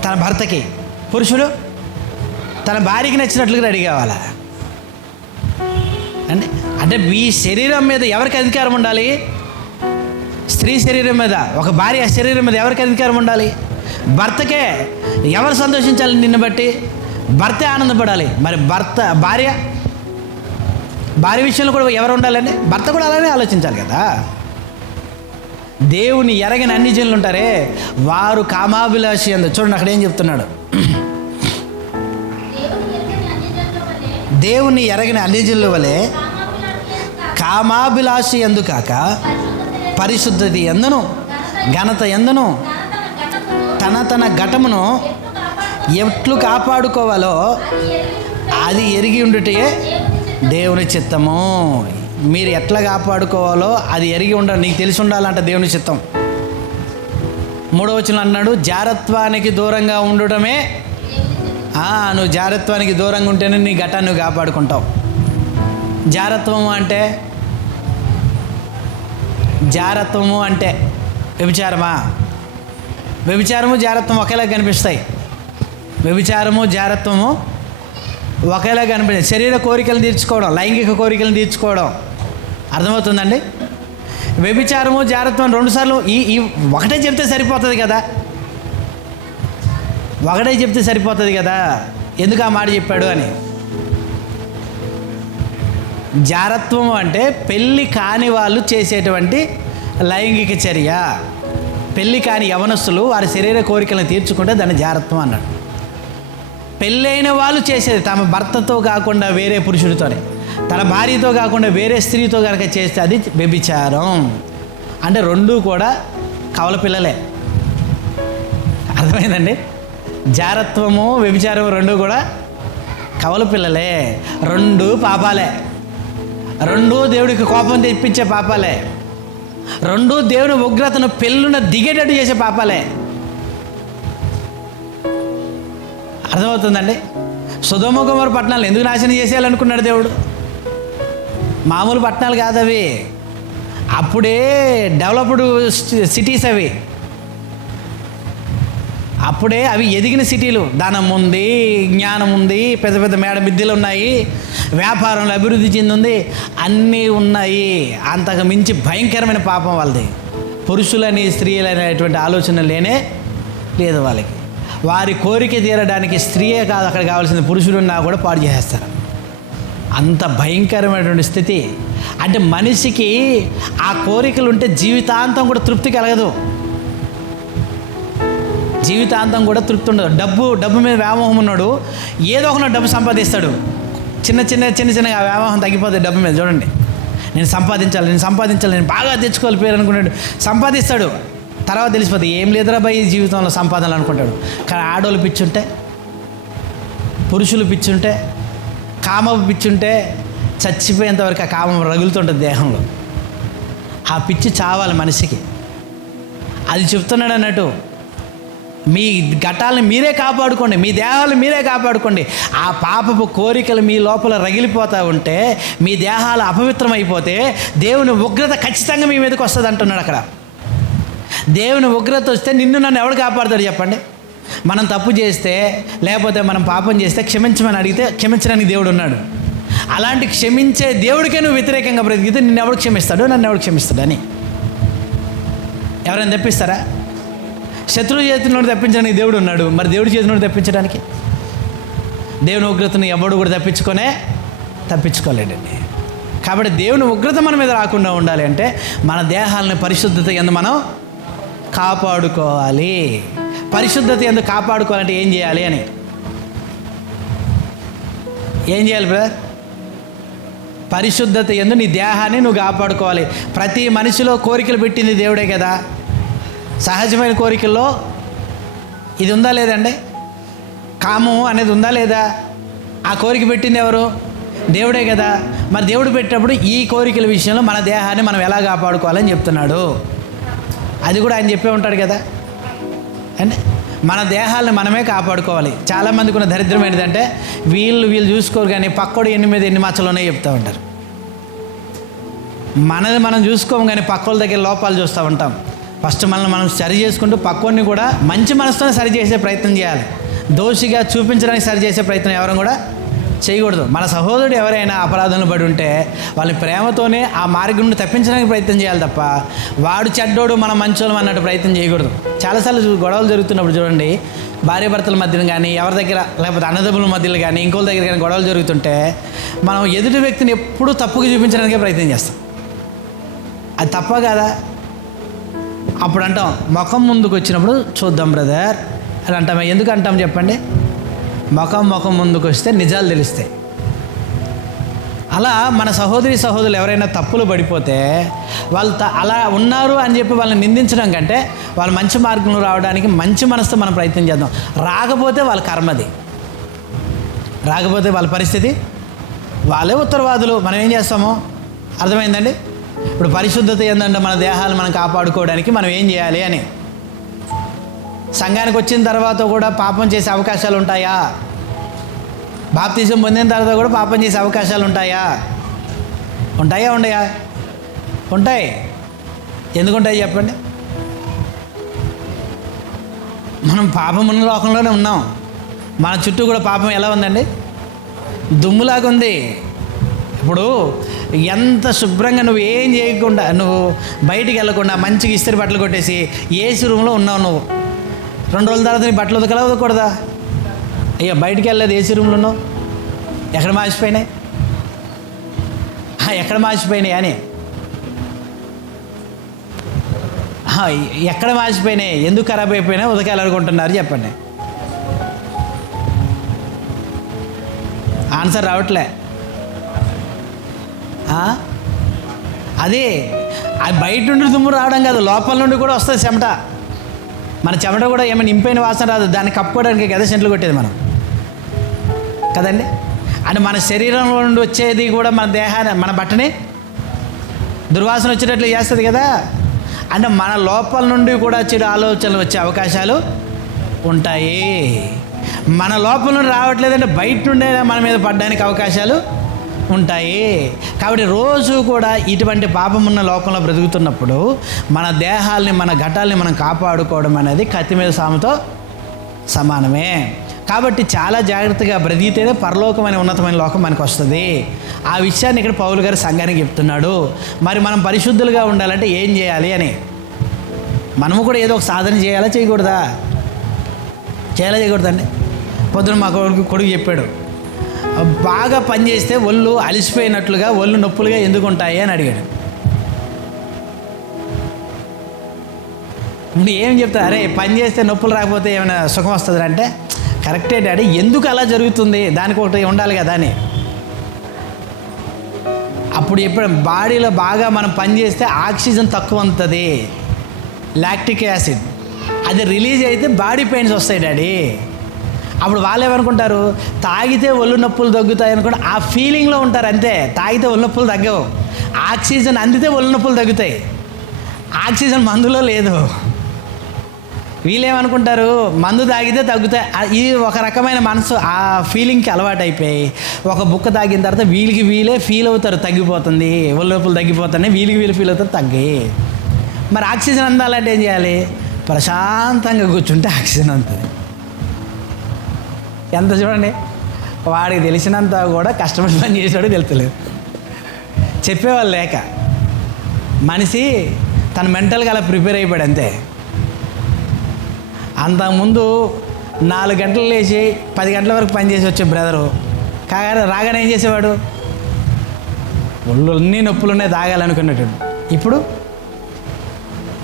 తన భర్తకి, పురుషుడు తన భార్యకి నచ్చినట్లుగా రెడీ కావాలా అంటే. అంటే మీ శరీరం మీద ఎవరికి అధికారం ఉండాలి? స్త్రీ శరీరం మీద, ఒక భార్య శరీరం మీద ఎవరికి అధికారం ఉండాలి? భర్తకే. ఎవరు సంతోషించాలి? నిన్ను బట్టి భర్తే ఆనందపడాలి. మరి భార్య విషయంలో కూడా ఎవరు ఉండాలండి? భర్త కూడా అలానే ఆలోచించాలి కదా. దేవుని ఎరగని అన్ని జనులు ఉంటారే, వారు కామాభిలాషి అందు. చూడండి అక్కడ ఏం చెప్తున్నాడు, దేవుని ఎరగని అన్ని జనుల వలె కామాభిలాషి యందు కాక పరిశుద్ధత యందును ఘనత యందును తన ఘటమును ఎట్లు కాపాడుకోవాలో అది ఎరిగి ఉండుటే దేవుని చిత్తము. మీరు ఎట్లా కాపాడుకోవాలో అది ఎరిగి ఉండాలి, నీకు తెలిసి ఉండాలంట దేవుని చిత్తం. 3వ వచనం అన్నాడు, జారత్వానికి దూరంగా ఉండటమే. నువ్వు జారత్వానికి దూరంగా ఉంటేనే నీ ఘటాన్ని నువ్వు కాపాడుకుంటావు. జారత్వము అంటే వ్యభిచారమా? వ్యభిచారము జారత్వం ఒకేలా కనిపిస్తాయి. వ్యభిచారము జారత్వము ఒకేలా కనిపిస్తాయి. శరీర కోరికలు తీర్చుకోవడం, లైంగిక కోరికలను తీర్చుకోవడం, అర్థమవుతుందండి? వ్యభిచారము జారత్వం 2 సార్లు ఈ ఒకటే చెప్తే సరిపోతుంది కదా. ఒకటే చెప్తే సరిపోతుంది కదా, ఎందుకు ఆ మాట చెప్పాడు అని. జారత్వం అంటే పెళ్ళి కాని వాళ్ళు చేసేటువంటి లైంగిక చర్య. పెళ్ళి కాని యవనస్తులు వారి శరీర కోరికలను తీర్చుకుంటే దాన్ని జారత్వం అన్నాడు. పెళ్ళైన వాళ్ళు చేసేది తమ భర్తతో కాకుండా వేరే పురుషుడితోనే, తన భార్యతో కాకుండా వేరే స్త్రీతో కనుక చేస్తే అది వ్యభిచారం. అంటే 2 కూడా కవల పిల్లలే. అర్థమైందండి? జారత్వము వ్యభిచారము 2 కూడా కవల పిల్లలే. 2 పాపాలే. 2 దేవుడికి కోపం తెప్పించే పాపాలే. 2 దేవుని ఉగ్రతను పెళ్ళున దిగేటట్టు చేసే పాపాలే. అర్థమవుతుందండి? సొదొమ గొమొర్రా పట్టణాలు ఎందుకు నాశనం చేసేయాలనుకున్నాడు దేవుడు? మామూలు పట్టణాలు కాదు అవి, అప్పుడే డెవలప్డ్ సిటీస్ అవి, అప్పుడే అవి ఎదిగిన సిటీలు. ధనం ఉంది, జ్ఞానం ఉంది, పెద్ద పెద్ద మేడ మిద్దెలు ఉన్నాయి, వ్యాపారంలో అభివృద్ధి చెందింది, అన్నీ ఉన్నాయి. అంతకు మించి భయంకరమైన పాపం వాళ్ళది. పురుషులని స్త్రీలనేటువంటి ఆలోచన లేనే లేదు వాళ్ళకి. వారి కోరిక తీరడానికి స్త్రీయే కాదు అక్కడ కావాల్సింది, పురుషులున్నా కూడా పాడు చేసేస్తారు. అంత భయంకరమైనటువంటి స్థితి. అంటే మనిషికి ఆ కోరికలు ఉంటే జీవితాంతం కూడా తృప్తి కలగదు, జీవితాంతం కూడా తృప్తి ఉండదు. డబ్బు మీద వ్యామోహం ఉన్నాడు, ఏదో ఒక డబ్బు సంపాదిస్తాడు. చిన్న వ్యామోహం తగ్గిపోతుంది డబ్బు మీద. చూడండి, నేను సంపాదించాలి, నేను బాగా తెచ్చుకోవాలి పేరు అనుకున్నాడు, సంపాదిస్తాడు. తర్వాత తెలిసిపోతుంది ఏం లేదురా భయ్ ఈ జీవితంలో సంపాదనలు అనుకుంటాడు. కానీ ఆడోళ్ళు పిచ్చుంటే, పురుషులు పిచ్చుంటే, కామపు పిచ్చుంటే చచ్చిపోయేంతవరకు ఆ కామం రగులుతుంటుంది దేహంలో. ఆ పిచ్చి చావాలి మనిషికి. అది చెప్తున్నాడు అన్నట్టు, మీ ఘటాలను మీరే కాపాడుకోండి, మీ దేహాలను మీరే కాపాడుకోండి. ఆ పాపపు కోరికలు మీ లోపల రగిలిపోతూ ఉంటే, మీ దేహాలు అపవిత్రమైపోతే దేవుని ఉగ్రత ఖచ్చితంగా మీ మీదకి వస్తుంది అంటున్నాడు అక్కడ. దేవుని ఉగ్రత వస్తే నిన్ను నన్ను ఎవడు కాపాడుతాడు చెప్పండి? మనం తప్పు చేస్తే, లేకపోతే మనం పాపం చేస్తే క్షమించమని అడిగితే క్షమించడానికి దేవుడు ఉన్నాడు. అలాంటి క్షమించే దేవుడికే నువ్వు వ్యతిరేకంగా బ్రతికితే నిన్ను ఎవడు క్షమిస్తాడు, నన్ను ఎవడు క్షమిస్తాడు అని ఎవరైనా తప్పిస్తారా? శత్రువు చేతిలోకి తప్పించడానికి దేవుడు ఉన్నాడు, మరి దేవుడి చేతిలోకి తప్పించడానికి దేవుని ఉగ్రతను ఎవడు కూడా తప్పించుకోలేడండి. కాబట్టి దేవుని ఉగ్రత మన మీద రాకుండా ఉండాలి అంటే మన దేహాలని పరిశుద్ధత యందు మనం కాపాడుకోవాలి. పరిశుద్ధత యందు కాపాడుకోవాలంటే ఏం చేయాలి అని, ఏం చేయాలి బ్రదర్? పరిశుద్ధత యందు నీ దేహాన్ని నువ్వు కాపాడుకోవాలి. ప్రతి మనిషిలో కోరికలు పెట్టింది దేవుడే కదా. సహజమైన కోరికల్లో ఇది ఉందా లేదండి? కామం అనేది ఉందా లేదా? ఆ కోరిక పెట్టింది ఎవరు? దేవుడే కదా. మరి దేవుడు పెట్టినప్పుడు ఈ కోరికల విషయంలో మన దేహాన్ని మనం ఎలా కాపాడుకోవాలని చెప్తున్నాడు. అది కూడా ఆయన చెప్పే ఉంటాడు కదా. అంటే మన దేహాలను మనమే కాపాడుకోవాలి. చాలామందికి ఉన్న దరిద్రం ఏంటంటే వీళ్ళు చూసుకోరు, కానీ పక్కోడు ఎన్ని మచ్చలు ఉన్నాయో చెప్తూ ఉంటారు. మనది మనం చూసుకోము, కానీ పక్కోళ్ళ దగ్గర లోపాలు చూస్తూ ఉంటాం. ఫస్ట్ మనల్ని మనం సరి చేసుకుంటూ పక్కోడిని కూడా మంచి మనసుతోనే సరి చేసే ప్రయత్నం చేయాలి. దోషిగా చూపించడానికి సరి చేసే ప్రయత్నం ఎవరు కూడా చేయకూడదు. మన సహోదరుడు ఎవరైనా అపరాధంలో పడి ఉంటే వాళ్ళని ప్రేమతోనే ఆ మార్గం నుండి తప్పించడానికి ప్రయత్నం చేయాలి తప్ప వాడు చెడ్డోడు మనం మంచోళ్ళం అన్నట్టు ప్రయత్నం చేయకూడదు. చాలాసార్లు గొడవలు జరుగుతున్నప్పుడు చూడండి, భార్యాభర్తల మధ్యన కానీ, ఎవరి దగ్గర లేకపోతే అన్నదమ్ముల మధ్యలో కానీ, ఇంకోళ్ళ దగ్గర కానీ గొడవలు జరుగుతుంటే మనం ఎదుటి వ్యక్తిని ఎప్పుడూ తప్పుగా చూపించడానికే ప్రయత్నం చేస్తాం. అది తప్ప కదా. అప్పుడు అంటాం ముఖం ముందుకు వచ్చినప్పుడు చూద్దాం బ్రదర్ అని అంటాం. ఎందుకు అంటాం చెప్పండి? ముఖం ముందుకు వస్తే నిజాలు తెలుస్తాయి. అలా మన సహోదరులు ఎవరైనా తప్పులు పడిపోతే వాళ్ళు అలా ఉన్నారు అని చెప్పి వాళ్ళని నిందించడం కంటే వాళ్ళు మంచి మార్గంలో రావడానికి మంచి మనసుతో మనం ప్రయత్నం చేద్దాం. రాకపోతే వాళ్ళ కర్మది, రాకపోతే వాళ్ళ పరిస్థితి, వాళ్ళే ఉత్తరవాదులు. మనం ఏం చేస్తామో అర్థమైందండి. ఇప్పుడు పరిశుద్ధత ఏంటంటే మన దేహాలు మనం కాపాడుకోవడానికి మనం ఏం చేయాలి అని. సంఘానికి వచ్చిన తర్వాత కూడా పాపం చేసే అవకాశాలు ఉంటాయా? బాప్తిజం పొందిన తర్వాత కూడా పాపం చేసే అవకాశాలు ఉంటాయా? ఉండయా? ఉంటాయి. ఎందుకు ఉంటాయి చెప్పండి? మనం పాపమున్న లోకంలోనే ఉన్నాం. మన చుట్టూ కూడా పాపం ఎలా ఉందండి? దుమ్ములాగా ఉంది. ఇప్పుడు ఎంత శుభ్రంగా నువ్వు ఏం చేయకుండా, నువ్వు బయటికి వెళ్ళకుండా మంచిగా ఇస్త్రీ బట్టలు కొట్టేసి ఏసీ రూమ్లో ఉన్నావు. నువ్వు 2 రోజుల తర్వాత నీ బట్టలు ఉతకూడదా? అయ్యో బయటికి వెళ్ళలేదు, ఏసీ రూమ్లో ఉన్నావు. ఎక్కడ మార్చిపోయినాయి అని ఎక్కడ మార్చిపోయినాయి, ఎందుకు ఖరాబ్ అయిపోయినాయి, ఉతకాలనుకుంటున్నారు చెప్పండి. ఆన్సర్ రావట్లే. అదే అది బయట నుండి దుమ్ము రావడం కాదు, లోపల నుండి కూడా వస్తుంది చెమట. మన చెమట కూడా ఏమైనా ఇంపైన వాసన రాదు, దాన్ని కప్పుకోవడానికి కదా సెంట్లు కొట్టేది మనం కదండి. అంటే మన శరీరంలో నుండి వచ్చేది కూడా మన దేహాన్ని, మన బట్టని దుర్వాసన వచ్చేటట్లు చేస్తుంది కదా. అంటే మన లోపల నుండి కూడా చెడు ఆలోచనలు వచ్చే అవకాశాలు ఉంటాయి. మన లోపల నుండి రావట్లేదంటే బయట నుండే మన మీద పడడానికి అవకాశాలు ఉంటాయి. కాబట్టి రోజు కూడా ఇటువంటి పాపం ఉన్న లోకంలో బ్రతుకుతున్నప్పుడు మన దేహాల్ని, మన ఘటాల్ని మనం కాపాడుకోవడం అనేది కత్తి మీద సాముతో సమానమే. కాబట్టి చాలా జాగ్రత్తగా బ్రతికితేనే పరలోకమైన ఉన్నతమైన లోకం మనకు వస్తుంది. ఆ విషయాన్ని ఇక్కడ పౌలు గారు సంఘానికి చెప్తున్నాడు. మరి మనం పరిశుద్ధులుగా ఉండాలంటే ఏం చేయాలి అని. మనము కూడా ఏదో ఒక సాధన చేయాలా, చేయకూడదా? చేయకూడదండి. పొద్దున మా కొడుకు చెప్పాడు, బాగా పని చేస్తే ఒళ్ళు అలిసిపోయినట్లుగా, ఒళ్ళు నొప్పులుగా ఎందుకు ఉంటాయి అని అడిగాడు. నువ్వు ఏం చెప్తా, అరే పని చేస్తే నొప్పులు రాకపోతే ఏమైనా సుఖం వస్తుంది అంటే, కరెక్టే డాడీ, ఎందుకు అలా జరుగుతుంది, దానికి ఒకటి ఉండాలి కదా అని. అప్పుడు చెప్పాడు, బాడీలో బాగా మనం పని చేస్తే ఆక్సిజన్ తక్కువ ఉంటుంది, లాక్టిక్ యాసిడ్, అది రిలీజ్ అయితే బాడీ పెయిన్స్ వస్తాయి డాడీ. అప్పుడు వాళ్ళు ఏమనుకుంటారు, తాగితే ఒళ్ళు నొప్పులు తగ్గుతాయి అనుకుంటే ఆ ఫీలింగ్లో ఉంటారు అంతే. తాగితే ఒళ్ళు నొప్పులు తగ్గవు, ఆక్సిజన్ అందితే ఒళ్ళు నొప్పులు తగ్గుతాయి. ఆక్సిజన్ మందులో లేదు. వీళ్ళేమనుకుంటారు, మందు తాగితే తగ్గుతాయి. ఇది ఒక రకమైన మనసు ఆ ఫీలింగ్కి అలవాటు అయిపోయి ఒక బుక్క తాగిన తర్వాత వీళ్ళే ఫీల్ అవుతారు, తగ్గిపోతుంది, ఒళ్ళు నొప్పులు తగ్గిపోతున్నాయి, వీళ్ళు ఫీల్ అవుతారు, తగ్గి. మరి ఆక్సిజన్ అందాలంటే ఏం చేయాలి? ప్రశాంతంగా కూర్చుంటే ఆక్సిజన్ అందుతుంది. ఎంత చూడండి, వాడికి తెలిసినంత కూడా కష్టపడి పని చేసాడు తెలుస్తలేదు, చెప్పేవాళ్ళు లేక. మనిషి తన మెంటల్గా అలా ప్రిపేర్ అయిపోయాడు అంతే. అంతకుముందు 4 గంటలు లేచి 10 గంటల వరకు పనిచేసి వచ్చే బ్రదరు రాగానే ఏం చేసేవాడు, ఒళ్ళు అన్నీ నొప్పులు ఉన్నాయి తాగాలనుకునేటాడు. ఇప్పుడు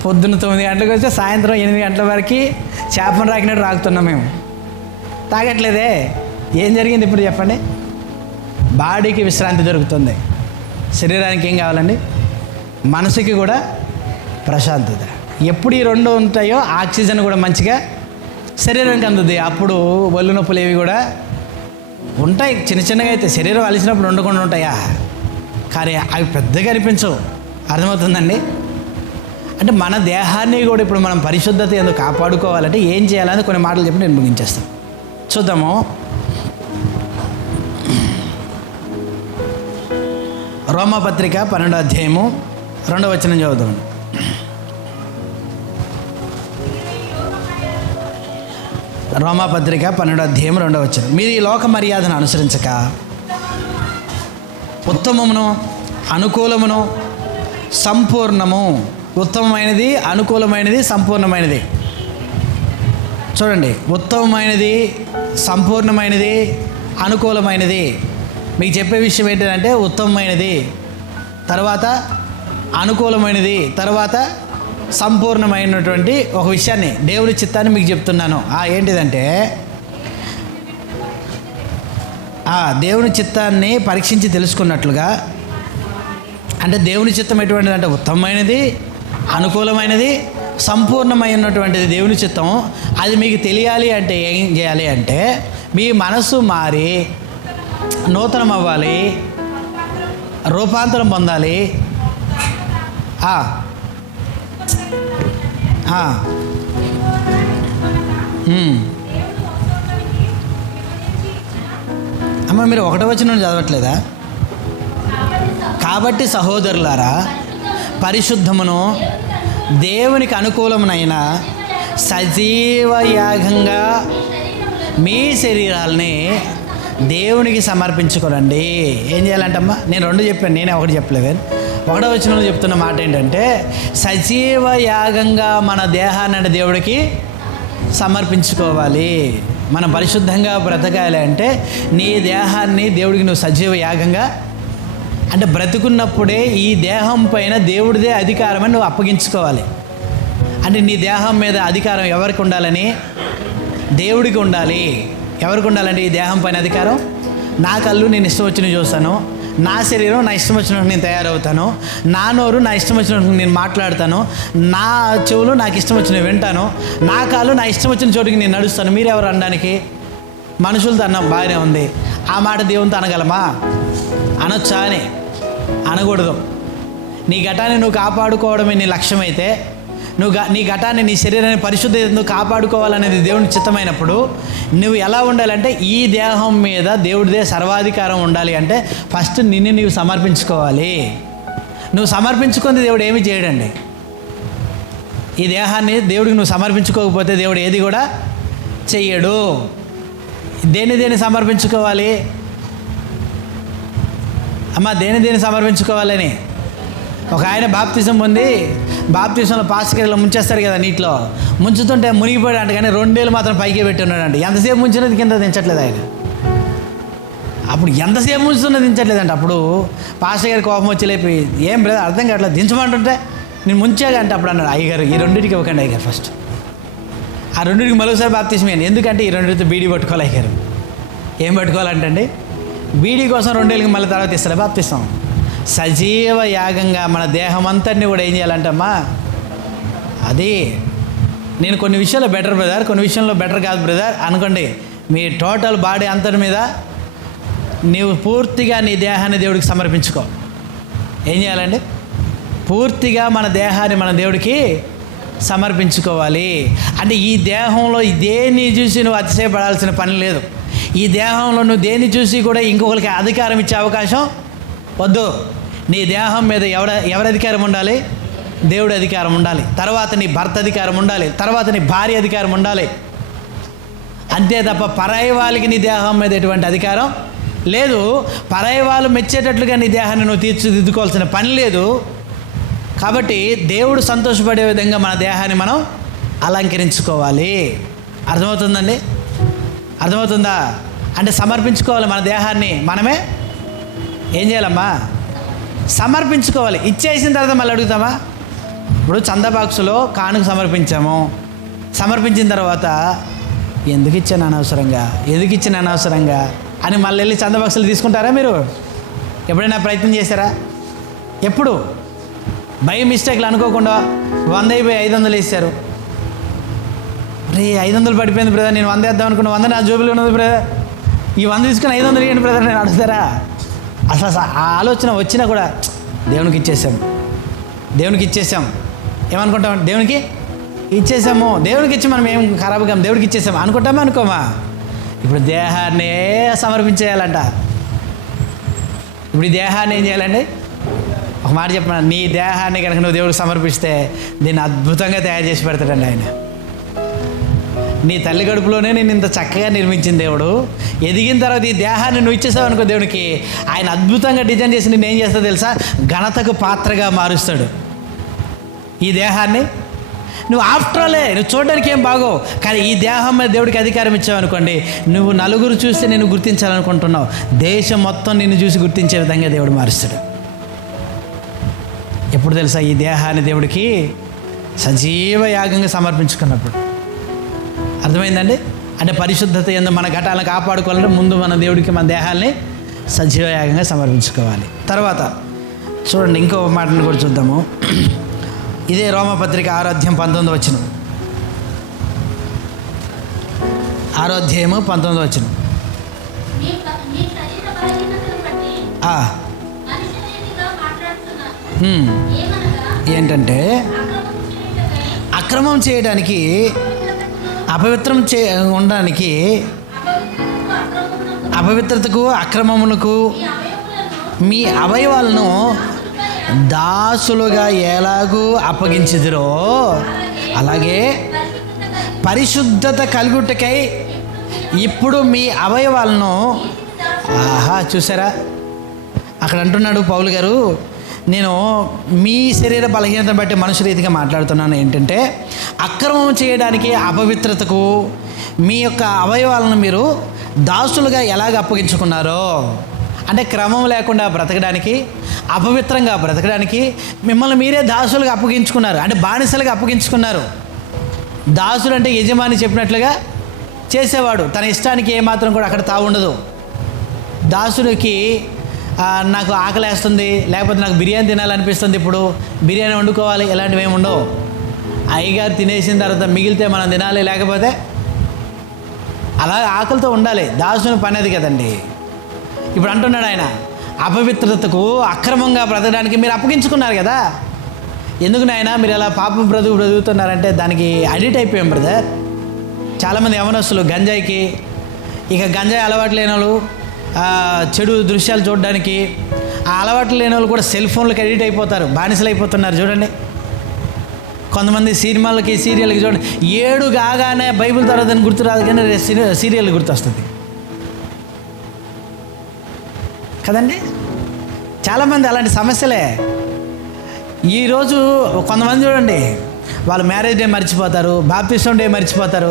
పొద్దున్న 9 గంటలకు వచ్చి సాయంత్రం 8 గంటల వరకు చేపను రాకినట్టు రాకుతున్నాం మేము. తాగట్లేదే. ఏం జరిగింది ఇప్పుడు చెప్పండి? బాడీకి విశ్రాంతి దొరుకుతుంది, శరీరానికి ఏం కావాలండి? మనసుకి కూడా ప్రశాంతత. ఎప్పుడు ఈ రెండు ఉంటాయో ఆక్సిజన్ కూడా మంచిగా శరీరానికి అందుతుంది. అప్పుడు ఒళ్ళు నొప్పులు ఏవి కూడా ఉంటాయి, చిన్నగా అయితే. శరీరం అలిసినప్పుడు ఉండకుండా ఉంటాయా? కానీ అవి పెద్దగా అనిపించవు. అర్థమవుతుందండి? అంటే మన దేహాన్ని కూడా ఇప్పుడు మనం పరిశుద్ధత ఎందుకు కాపాడుకోవాలంటే ఏం చేయాలని కొన్ని మాటలు చెప్పి నేను ముగించేస్తాను. చూద్దాము. రోమాపత్రిక 12వ అధ్యాయము 2వ వచనం చదువుదాం. రోమాపత్రిక 12వ అధ్యాయం 2వ వచనం. మీరు ఈ లోక మర్యాదను అనుసరించక ఉత్తమమును అనుకూలమును సంపూర్ణము, ఉత్తమమైనది, అనుకూలమైనది, సంపూర్ణమైనది. చూడండి, ఉత్తమమైనది, సంపూర్ణమైనది, అనుకూలమైనది. మీకు చెప్పే విషయం ఏంటంటే ఉత్తమమైనది, తర్వాత అనుకూలమైనది, తర్వాత సంపూర్ణమైనటువంటి ఒక విషయాన్ని, దేవుని చిత్తాన్ని మీకు చెప్తున్నాను. ఏంటిదంటే దేవుని చిత్తాన్ని పరీక్షించి తెలుసుకున్నట్లుగా, అంటే దేవుని చిత్తం ఎటువంటిదంటే ఉత్తమమైనది, అనుకూలమైనది, సంపూర్ణమైనటువంటిది దేవుని చిత్తం. అది మీకు తెలియాలి అంటే ఏం చేయాలి అంటే మీ మనసు మారి నూతనం అవ్వాలి, రూపాంతరం పొందాలి. అమ్మ, మీరు 1వ వచనం చదవట్లేదా? కాబట్టి సహోదరులారా, పరిశుద్ధమును దేవునికి అనుకూలమునైన సజీవ యాగంగా మీ శరీరాలని దేవునికి సమర్పించుకోనండి. ఏం చేయాలంటమ్మా? నేను 2 చెప్పాను, నేనే 1 చెప్పలేదు. 1వ వచనంలో చెప్తున్న మాట ఏంటంటే సజీవ యాగంగా మన దేహాన్ని దేవుడికి సమర్పించుకోవాలి. మనం పరిశుద్ధంగా బ్రతకాలి అంటే నీ దేహాన్ని దేవుడికి నువ్వు సజీవ యాగంగా, అంటే బ్రతుకున్నప్పుడే ఈ దేహం పైన దేవుడిదే అధికారం అని నువ్వు అప్పగించుకోవాలి. అంటే నీ దేహం మీద అధికారం ఎవరికి ఉండాలని? దేవుడికి ఉండాలి. ఎవరికి ఉండాలంటే ఈ దేహం పైన అధికారం? నా కళ్ళు నేను ఇష్టం వచ్చినవి చూస్తాను, నా శరీరం నా ఇష్టం వచ్చినట్టు నేను తయారవుతాను, నా నోరు నా ఇష్టం వచ్చినట్టు నేను మాట్లాడతాను, నా చెవులు నాకు ఇష్టం వచ్చినవి వింటాను, నా కాళ్ళు నా ఇష్టం వచ్చిన చోటుకి నేను నడుస్తాను. మీరెవరు అనడానికి? మనుషులతో అన్నాం, బాగానే ఉంది. ఆ మాట దేవునితో అనగలమా? అనొచ్చా అని? అనకూడదు. నీ ఘటాన్ని నువ్వు కాపాడుకోవడమే నీ లక్ష్యం అయితే నీ ఘటాన్ని, నీ శరీరాన్ని పరిశుద్ధతను కాపాడుకోవాలనేది దేవుని చిత్తమైనప్పుడు నువ్వు ఎలా ఉండాలంటే ఈ దేహం మీద దేవుడిదే సర్వాధికారం ఉండాలి అంటే ఫస్ట్ నిన్ను నీవు సమర్పించుకోవాలి. నువ్వు సమర్పించుకుంది దేవుడు ఏమి చేయడండి. ఈ దేహాన్ని దేవుడికి నువ్వు సమర్పించుకోకపోతే దేవుడు ఏది కూడా చెయ్యడు. దేన్ని సమర్పించుకోవాలి అమ్మ? దేన్ని సమర్పించుకోవాలని ఒక ఆయన బాప్తిజం పొంది బాప్తిజంలో పాస్కరిలో ముంచేస్తాడు కదా, నీటిలో ముంచుతుంటే మునిగిపోయాడు అంట. కానీ 2 ఏళ్ళు మాత్రం పైకి పెట్టి ఉన్నాడండి. ఎంతసేపు ముంచినది కింద దించట్లేదు ఆయన. అప్పుడు ఎంతసేపు ముంచుతున్నది దించట్లేదంట. అప్పుడు పాస్టర్ గారి కోపం వచ్చి లేపి, ఏం బ్రదర్ అర్థం కావట్లేదు, దించమంటుంటే నేను ముంచాగా అంటే అప్పుడు అన్నాడు, అయ్యగారు ఈ 2టికి ఇవ్వకండి అయ్యగారు, ఫస్ట్ ఆ 2టికి మరోసారి బాప్తిజం ఇవ్వండి. ఎందుకంటే ఈ 2టితో బీడీ పట్టుకోవాలి అయ్యగారు. ఏం పట్టుకోవాలంటండి? బీడీ కోసం 2 ఏళ్ళకి మళ్ళీ తర్వాత ఇస్తారా బాప్తిస్తాం? సజీవ యాగంగా మన దేహం అంతటిని కూడా ఏం చేయాలంటమ్మా? అది నేను కొన్ని విషయాల్లో బెటర్ బ్రదర్, కొన్ని విషయంలో బెటర్ కాదు బ్రదర్ అనుకోండి. మీ టోటల్ బాడీ అంతటి మీద నీవు పూర్తిగా నీ దేహాన్ని దేవుడికి సమర్పించుకో. ఏం చేయాలండి? పూర్తిగా మన దేహాన్ని మన దేవుడికి సమర్పించుకోవాలి. అంటే ఈ దేహంలో దేన్ని చూసి నువ్వు అతిశయపడాల్సిన పని లేదు. ఈ దేహంలో నువ్వు దేన్ని చూసి కూడా ఇంకొకరికి అధికారం ఇచ్చే అవకాశం వద్దు. నీ దేహం మీద ఎవరి అధికారం ఉండాలి? దేవుడి అధికారం ఉండాలి. తర్వాత నీ భర్త అధికారం ఉండాలి. తర్వాత నీ భార్య అధికారం ఉండాలి. అంతే తప్ప పరాయి వాళ్ళకి నీ దేహం మీద ఎటువంటి అధికారం లేదు. పరాయి వాళ్ళు మెచ్చేటట్లుగా నీ దేహాన్ని నువ్వు తీర్చిదిద్దుకోవాల్సిన పని లేదు. కాబట్టి దేవుడు సంతోషపడే విధంగా మన దేహాన్ని మనం అలంకరించుకోవాలి. అర్థమవుతుందండి? అర్థమవుతుందా? అంటే సమర్పించుకోవాలి మన దేహాన్ని మనమే. ఏం చేయాలమ్మా? సమర్పించుకోవాలి. ఇచ్చేసిన తర్వాత మళ్ళీ అడుగుతామా? ఇప్పుడు చందా బాక్సులో కానుక సమర్పించిన తర్వాత ఎందుకు ఇచ్చాను అనవసరంగా అని మళ్ళీ వెళ్ళి చందా బాక్సులు తీసుకుంటారా? మీరు ఎప్పుడైనా ప్రయత్నం చేశారా? ఎప్పుడు బై మిస్టేక్లు అనుకోకుండా 100 అయిపోయి 500 వేసారు. రే 500 పడిపోయింది బ్రదర్, నేను 100 వేద్దాం అనుకున్నా, 100 నా జోబులో ఉన్నది బ్రదర్, ఈ 100 తీసుకుని 500 ఇవ్వండి బ్రదర్ నేను అడుగుతారా? అసలు ఆ ఆలోచన వచ్చినా కూడా దేవునికి ఇచ్చేసాం ఏమనుకుంటాం? దేవునికి ఇచ్చేసాము, దేవునికి ఇచ్చి మనం ఏం ఖరాబ్ కాము, దేవుడికి ఇచ్చేసాము అనుకుంటామా అనుకోమా? ఇప్పుడు దేహాన్నే సమర్పించేయాలంట. ఇప్పుడు ఈ దేహాన్ని ఏం చేయాలండి? ఒక మాట చెప్పిన, నీ దేహాన్ని కనుక నువ్వు దేవుడికి సమర్పిస్తే దీన్ని అద్భుతంగా తయారు చేసి పెడతాడండి ఆయన. నీ తల్లి గడుపులోనే నేను ఇంత చక్కగా నిర్మించిన దేవుడు, ఎదిగిన తర్వాత ఈ దేహాన్ని నువ్వు ఇచ్చేసావు అనుకో దేవునికి, ఆయన అద్భుతంగా డిజైన్ చేసి నేను ఏం చేస్తా తెలుసా? ఘనతకు పాత్రగా మారుస్తాడు. ఈ దేహాన్ని నువ్వు ఆఫ్టర్లే నువ్వు చూడడానికి ఏం బాగో, కానీ ఈ దేహం మీద దేవుడికి అధికారం ఇచ్చావు అనుకోండి, నువ్వు నలుగురు చూస్తే నేను గుర్తించాలనుకుంటున్నావు, దేశం మొత్తం నిన్ను చూసి గుర్తించే విధంగా దేవుడు మారుస్తాడు. ఎప్పుడు తెలుసా? ఈ దేహాన్ని దేవుడికి సజీవ యాగంగా సమర్పించుకున్నప్పుడు. అర్థమైందండి? అంటే పరిశుద్ధత యందు మన ఘటాలను కాపాడుకోవాలంటే ముందు మన దేవుడికి మన దేహాల్ని సజీవ యాగంగా సమర్పించుకోవాలి. తర్వాత చూడండి ఇంకో మాటను కూడా చూద్దాము. ఇదే రోమపత్రిక 6వ అధ్యాయం 19వ వచనం. 6వ అధ్యాయము 19వ వచనం. ఏంటంటే అక్రమం చేయడానికి, అపవిత్రం ఉండడానికి, అపవిత్రతకు అక్రమములకు మీ అవయవాలను దాసులుగా ఎలాగూ అప్పగించుదురో అలాగే పరిశుద్ధత కలుగుటకై ఇప్పుడు మీ అవయవాలను చూసారా? అక్కడ అంటున్నాడు పౌలు గారు, నేను మీ శరీర బలహీనతను బట్టి మనుషు రీతిగా మాట్లాడుతున్నాను. ఏంటంటే అక్రమం చేయడానికి, అపవిత్రతకు మీ యొక్క అవయవాలను మీరు దాసులుగా ఎలాగ అప్పగించుకున్నారో, అంటే క్రమం లేకుండా బ్రతకడానికి, అపవిత్రంగా బ్రతకడానికి మిమ్మల్ని మీరే దాసులుగా అప్పగించుకున్నారు. అంటే బానిసలుగా అప్పగించుకున్నారు. దాసుడు అంటే యజమాని చెప్పినట్లుగా చేసేవాడు, తన ఇష్టానికి ఏమాత్రం కూడా అక్కడ తావుండదు. దాసుడికి నాకు ఆకలేస్తుంది, లేకపోతే నాకు బిర్యానీ తినాలనిపిస్తుంది, ఇప్పుడు బిర్యానీ వండుకోవాలి, ఇలాంటివి ఏమి ఉండవు. అయ్యగారు తినేసిన తర్వాత మిగిలితే మనం తినాలి, లేకపోతే అలా ఆకలితో ఉండాలి. దాసుని పని అది కదండి. ఇప్పుడు అంటున్నాడు ఆయన, అపవిత్రతకు అక్రమంగా బ్రతకడానికి మీరు అప్పగించుకున్నారు కదా, ఎందుకు నాయనా మీరు ఎలా పాపం బ్రతుకుతున్నారంటే దానికి అడిక్ట్ అయిపోయాం బ్రదర్. చాలామంది యవనస్తులు గంజాయికి, ఇక గంజాయి అలవాటు లేని వాళ్ళు చెడు దృశ్యాలు చూడడానికి, ఆ అలవాటు లేని వాళ్ళు కూడా సెల్ ఫోన్లకి అడిక్ట్ అయిపోతారు, బానిసలు అయిపోతున్నారు. చూడండి కొంతమంది సినిమాలకి సీరియల్కి చూడండి, 7 కాగానే బైబిల్ తర్వాతని గుర్తు రాదు కానీ సీరియల్ గుర్తొస్తుంది కదండి. చాలామంది అలాంటి సమస్యలే. ఈరోజు కొంతమంది చూడండి, వాళ్ళు మ్యారేజ్ డే మర్చిపోతారు, బాప్తిసం డే మర్చిపోతారు.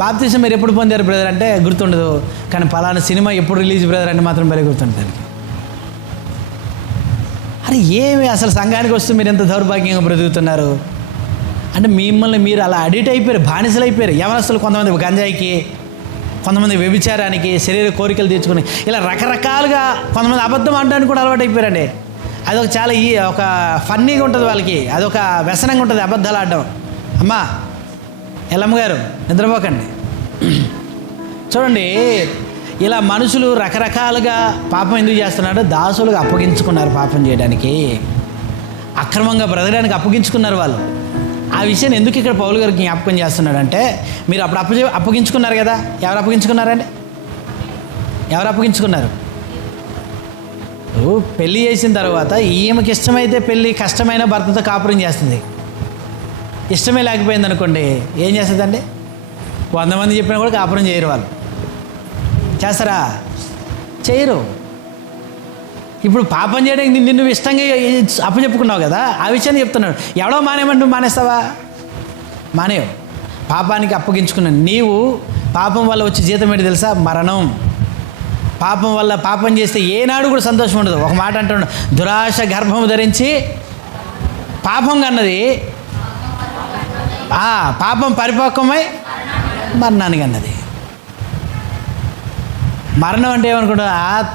బాప్తిసం మీరు ఎప్పుడు పొందారు బ్రదర్ అంటే గుర్తుండదు, కానీ పలానా సినిమా ఎప్పుడు రిలీజ్ బ్రదర్ అంటే మాత్రం భలే గుర్తుంటుంది. అరే ఏమి అసలు సంఘానికి వస్తూ మీరు ఎంత దౌర్భాగ్యంగా బ్రతుకుతున్నారు అంటే మిమ్మల్ని మీరు అలా అడిక్ట్ అయిపోయారు, బానిసలు అయిపోయారు. యవనస్తులు కొంతమంది గంజాయికి, కొంతమంది వ్యభిచారానికి, శరీర కోరికలు తీర్చుకుని, ఇలా రకరకాలుగా కొంతమంది అబద్ధం ఆడడానికి కూడా అలవాటు అయిపోయారండి. అదొక చాలా ఒక ఫన్నీగా ఉంటుంది వాళ్ళకి, అదొక వ్యసనంగా ఉంటుంది అబద్ధాలు ఆడడం. అమ్మా ఎల్లమ్మ గారు నిద్రపోకండి. చూడండి ఇలా మనుషులు రకరకాలుగా పాపం ఎందుకు చేస్తున్నారు? దాసులుగా అప్పగించుకున్నారు, పాపం చేయడానికి, అక్రమంగా బ్రతకడానికి అప్పగించుకున్నారు వాళ్ళు. ఆ విషయాన్ని ఎందుకు ఇక్కడ పౌలు గారికి జ్ఞాపకం చేస్తున్నాడంటే, మీరు అప్పుడు అప్పగించుకున్నారు కదా. ఎవరు అప్పగించుకున్నారండి? ఎవరు అప్పగించుకున్నారు? పెళ్ళి చేసిన తర్వాత ఈమెకి ఇష్టమైతే పెళ్ళి, కష్టమైన భర్తతో కాపురం చేస్తుంది. ఇష్టమే లేకపోయింది అనుకోండి, ఏం చేస్తుందండి? 100 మంది చెప్పినా కూడా కాపురం చేయరు. వాళ్ళు చేస్తారా? చేయరు. ఇప్పుడు పాపం చేయడానికి నిన్ను ఇష్టంగా అప్పచెప్పుకున్నావు కదా, ఆ విషయాన్ని చెప్తున్నాడు. ఎవడో మానేమంటే నువ్వు మానేస్తావా? మానేవు. పాపానికి అప్పగించుకున్నాను. నీవు పాపం వల్ల వచ్చే జీతం ఏంటి తెలుసా? మరణం. పాపం వల్ల పాపం చేస్తే ఏనాడు కూడా సంతోషం ఉండదు. ఒక మాట అంటున్నాడు, దురాశ గర్భము ధరించి పాపం కన్నది, పాపం పరిపక్వమై మరణానికి అన్నది. మరణం అంటే ఏమనుకుంటా?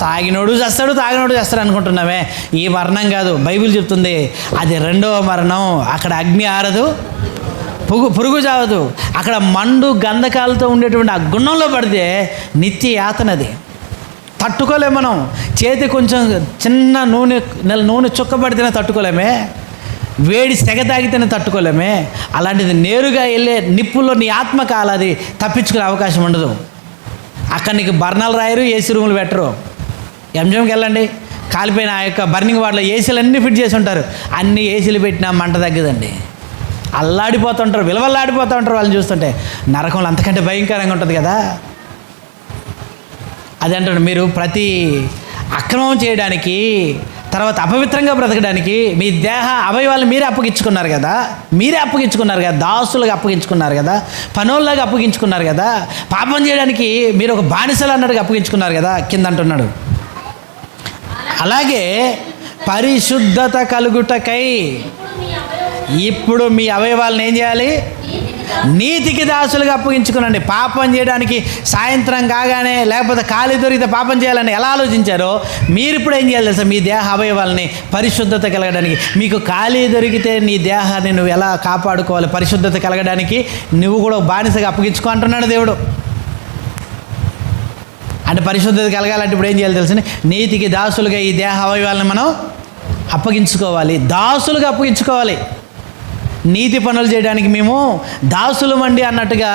తాగినోడు చేస్తాడు, తాగినోడు చేస్తాడు అనుకుంటున్నామే. ఈ మరణం కాదు, బైబిల్ చెప్తుంది అది 2వ మరణం. అక్కడ అగ్ని ఆరదు, పురుగు చావదు. అక్కడ మండు గంధకాలతో ఉండేటువంటి ఆ గుణంలో పడితే నిత్య యాతనది. తట్టుకోలేము మనం. చేతి కొంచెం చిన్న నూనె చుక్క పడితేనే తట్టుకోలేమే, వేడి సెగ తాగితేనే తట్టుకోలేమే. అలాంటిది నేరుగా వెళ్ళే నిప్పుల్లో నీ ఆత్మ కాలాది, తప్పించుకునే అవకాశం ఉండదు. అక్కడ నీకు బర్నాలు రాయరు, ఏసీ రూములు పెట్టరు. ఎంజిఎంకి వెళ్ళండి, కాలిపోయిన ఆ యొక్క బర్నింగ్ వార్డులో ఏసీలు అన్నీ ఫిట్ చేసి ఉంటారు. అన్ని ఏసీలు పెట్టినా మంట తగ్గదండి. అల్లాడిపోతుంటారు, విలవల్లాడిపోతూ ఉంటారు వాళ్ళని చూస్తుంటే. నరకంలో అంతకంటే భయంకరంగా ఉంటుంది కదా. అది అంటాడు, మీరు ప్రతి అక్రమం చేయడానికి, తర్వాత అపవిత్రంగా బ్రతకడానికి మీ దేహ అవయవాలను మీరే అప్పగించుకున్నారు కదా. దాసులుగా అప్పగించుకున్నారు కదా, పనోళ్ళగా అప్పగించుకున్నారు కదా. పాపం చేయడానికి మీరు ఒక బానిసలు అన్నట్టుగా అప్పగించుకున్నారు కదా. కింద అంటున్నాడు, అలాగే పరిశుద్ధత కలుగుటకై ఇప్పుడు మీ అవయవాలను ఏం చేయాలి? నీతికి దాసులుగా అప్పగించుకునండి. పాపం చేయడానికి సాయంత్రం కాగానే, లేకపోతే ఖాళీ దొరికితే పాపం చేయాలని ఎలా ఆలోచించారో, మీరు ఇప్పుడు ఏం చేయాలి తెలుసా? మీ దేహ అవయవాలని పరిశుద్ధత కలగడానికి. మీకు ఖాళీ దొరికితే నీ దేహాన్ని నువ్వు ఎలా కాపాడుకోవాలి? పరిశుద్ధత కలగడానికి నువ్వు కూడా బానిసగా అప్పగించుకో అంటున్నాడు దేవుడు. అంటే పరిశుద్ధత కలగాలంటే ఇప్పుడు ఏం చేయాలి తెలుసు? నీతికి దాసులుగా ఈ దేహ అవయవాలను మనం అప్పగించుకోవాలి, దాసులుగా అప్పగించుకోవాలి. నీతి పనులు చేయడానికి మేము దాసులమండి అన్నట్టుగా,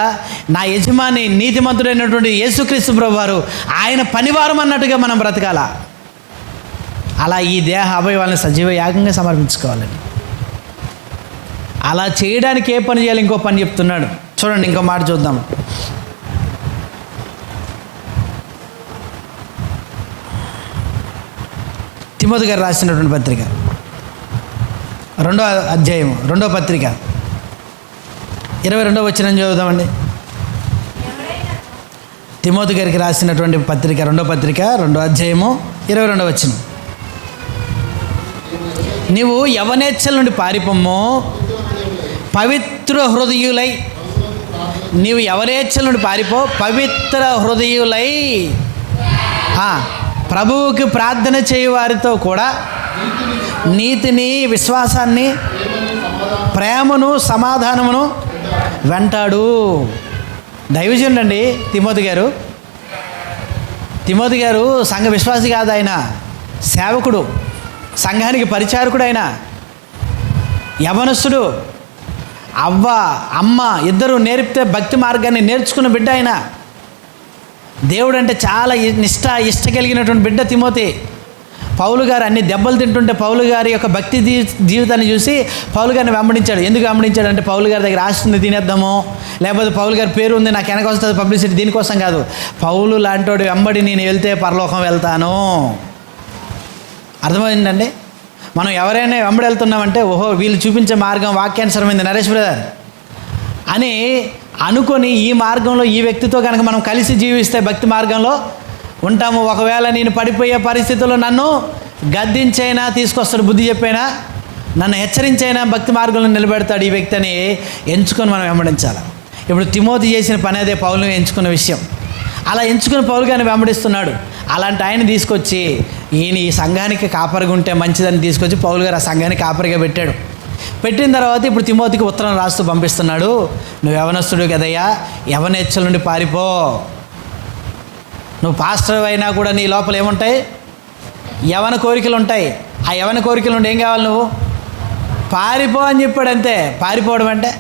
నా యజమాని నీతిమంతుడైనటువంటి యేసుక్రీస్తు ప్రభువారు ఆయన పనివారం అన్నట్టుగా మనం బ్రతకాల. అలా ఈ దేహ అవయవాలను సజీవ యాగంగా సమర్పించుకోవాలండి. అలా చేయడానికి ఏ పని చేయాలి? ఇంకో పని చెప్తున్నాడు. చూడండి, ఇంకో మాట చూద్దాం. తిమోతి గారు రాసినటువంటి పత్రిక 2వ అధ్యాయం 2వ పత్రిక 22వ వచనం చదువుదామండి. తిమోతి గారికి రాసినటువంటి పత్రిక 2వ పత్రిక 2వ అధ్యాయము 22వ వచనం. నీవు యవనేచ్ఛల నుండి పారిపోమ్మో, పవిత్ర హృదయులై. నీవు యవనేచ్ఛల నుండి పారిపో, పవిత్ర హృదయులై ప్రభువుకి ప్రార్థన చేయు వారితో కూడా నీతిని, విశ్వాసాన్ని, ప్రేమను, సమాధానమును వెంటాడు. దైవజనుడు అండి తిమోతి గారు సంఘ విశ్వాసి కాదు, ఆయన సేవకుడు, సంఘానికి పరిచారకుడు. ఆయన యవనస్తుడు, అవ్వ అమ్మ ఇద్దరు నేర్పితే భక్తి మార్గాన్ని నేర్చుకున్న బిడ్డ ఆయన. దేవుడు అంటే చాలా ఇష్ట కలిగినటువంటి బిడ్డ తిమోతి. పౌలు గారు అన్ని దెబ్బలు తింటుంటే పౌలు గారి యొక్క భక్తి జీవితాన్ని చూసి పౌలు గారిని వెంబడించాడు. ఎందుకు వెంబడించాడు అంటే పౌలు గారి దగ్గర ఆస్తుంది తినేద్దాము, లేకపోతే పౌలు గారి పేరు ఉంది నాకు వెనక వస్తుంది పబ్లిసిటీ, దీనికోసం కాదు. పౌలు లాంటి వెంబడి నేను వెళ్తే పరలోకం వెళ్తాను. అర్థమైందండి? మనం ఎవరైనా వెంబడి వెళ్తున్నామంటే ఓహో వీళ్ళు చూపించే మార్గం వాక్యానుసరమైంది నరేష్ బ్రదర్ అని అనుకొని ఈ మార్గంలో ఈ వ్యక్తితో కనుక మనం కలిసి జీవిస్తే భక్తి మార్గంలో ఉంటాము. ఒకవేళ నేను పడిపోయే పరిస్థితుల్లో నన్ను గద్దించైనా తీసుకొస్తాడు, బుద్ధి చెప్పైనా నన్ను హెచ్చరించైనా భక్తి మార్గంలో నిలబెడతాడు ఈ వ్యక్తి అని ఎంచుకొని మనం వెంబడించాలి. ఇప్పుడు తిమోతి చేసిన పని అదే పౌలుని ఎంచుకున్న విషయం. అలా ఎంచుకుని పౌలు గారిని వెంబడిస్తున్నాడు. అలాంటి ఆయన తీసుకొచ్చి ఈయన ఈ సంఘానికి కాపరిగా ఉంటే మంచిదని తీసుకొచ్చి పౌలు గారు ఆ సంఘానికి కాపరిగా పెట్టాడు. పెట్టిన తర్వాత ఇప్పుడు తిమోతికి ఉత్తరం రాస్తూ పంపిస్తున్నాడు. నువ్వు యవనస్తుడు కదయ్యా, యవనేచ్ఛల నుండి పారిపో. నువ్వు పాస్టర్ అయినా కూడా నీ లోపల ఏముంటాయి? యవన కోరికలు ఉంటాయి. ఆ యవన కోరికల నుండి ఏం కావాలి? నువ్వు పారిపో అని చెప్పాడు. అంతే. పారిపోవడం అంటే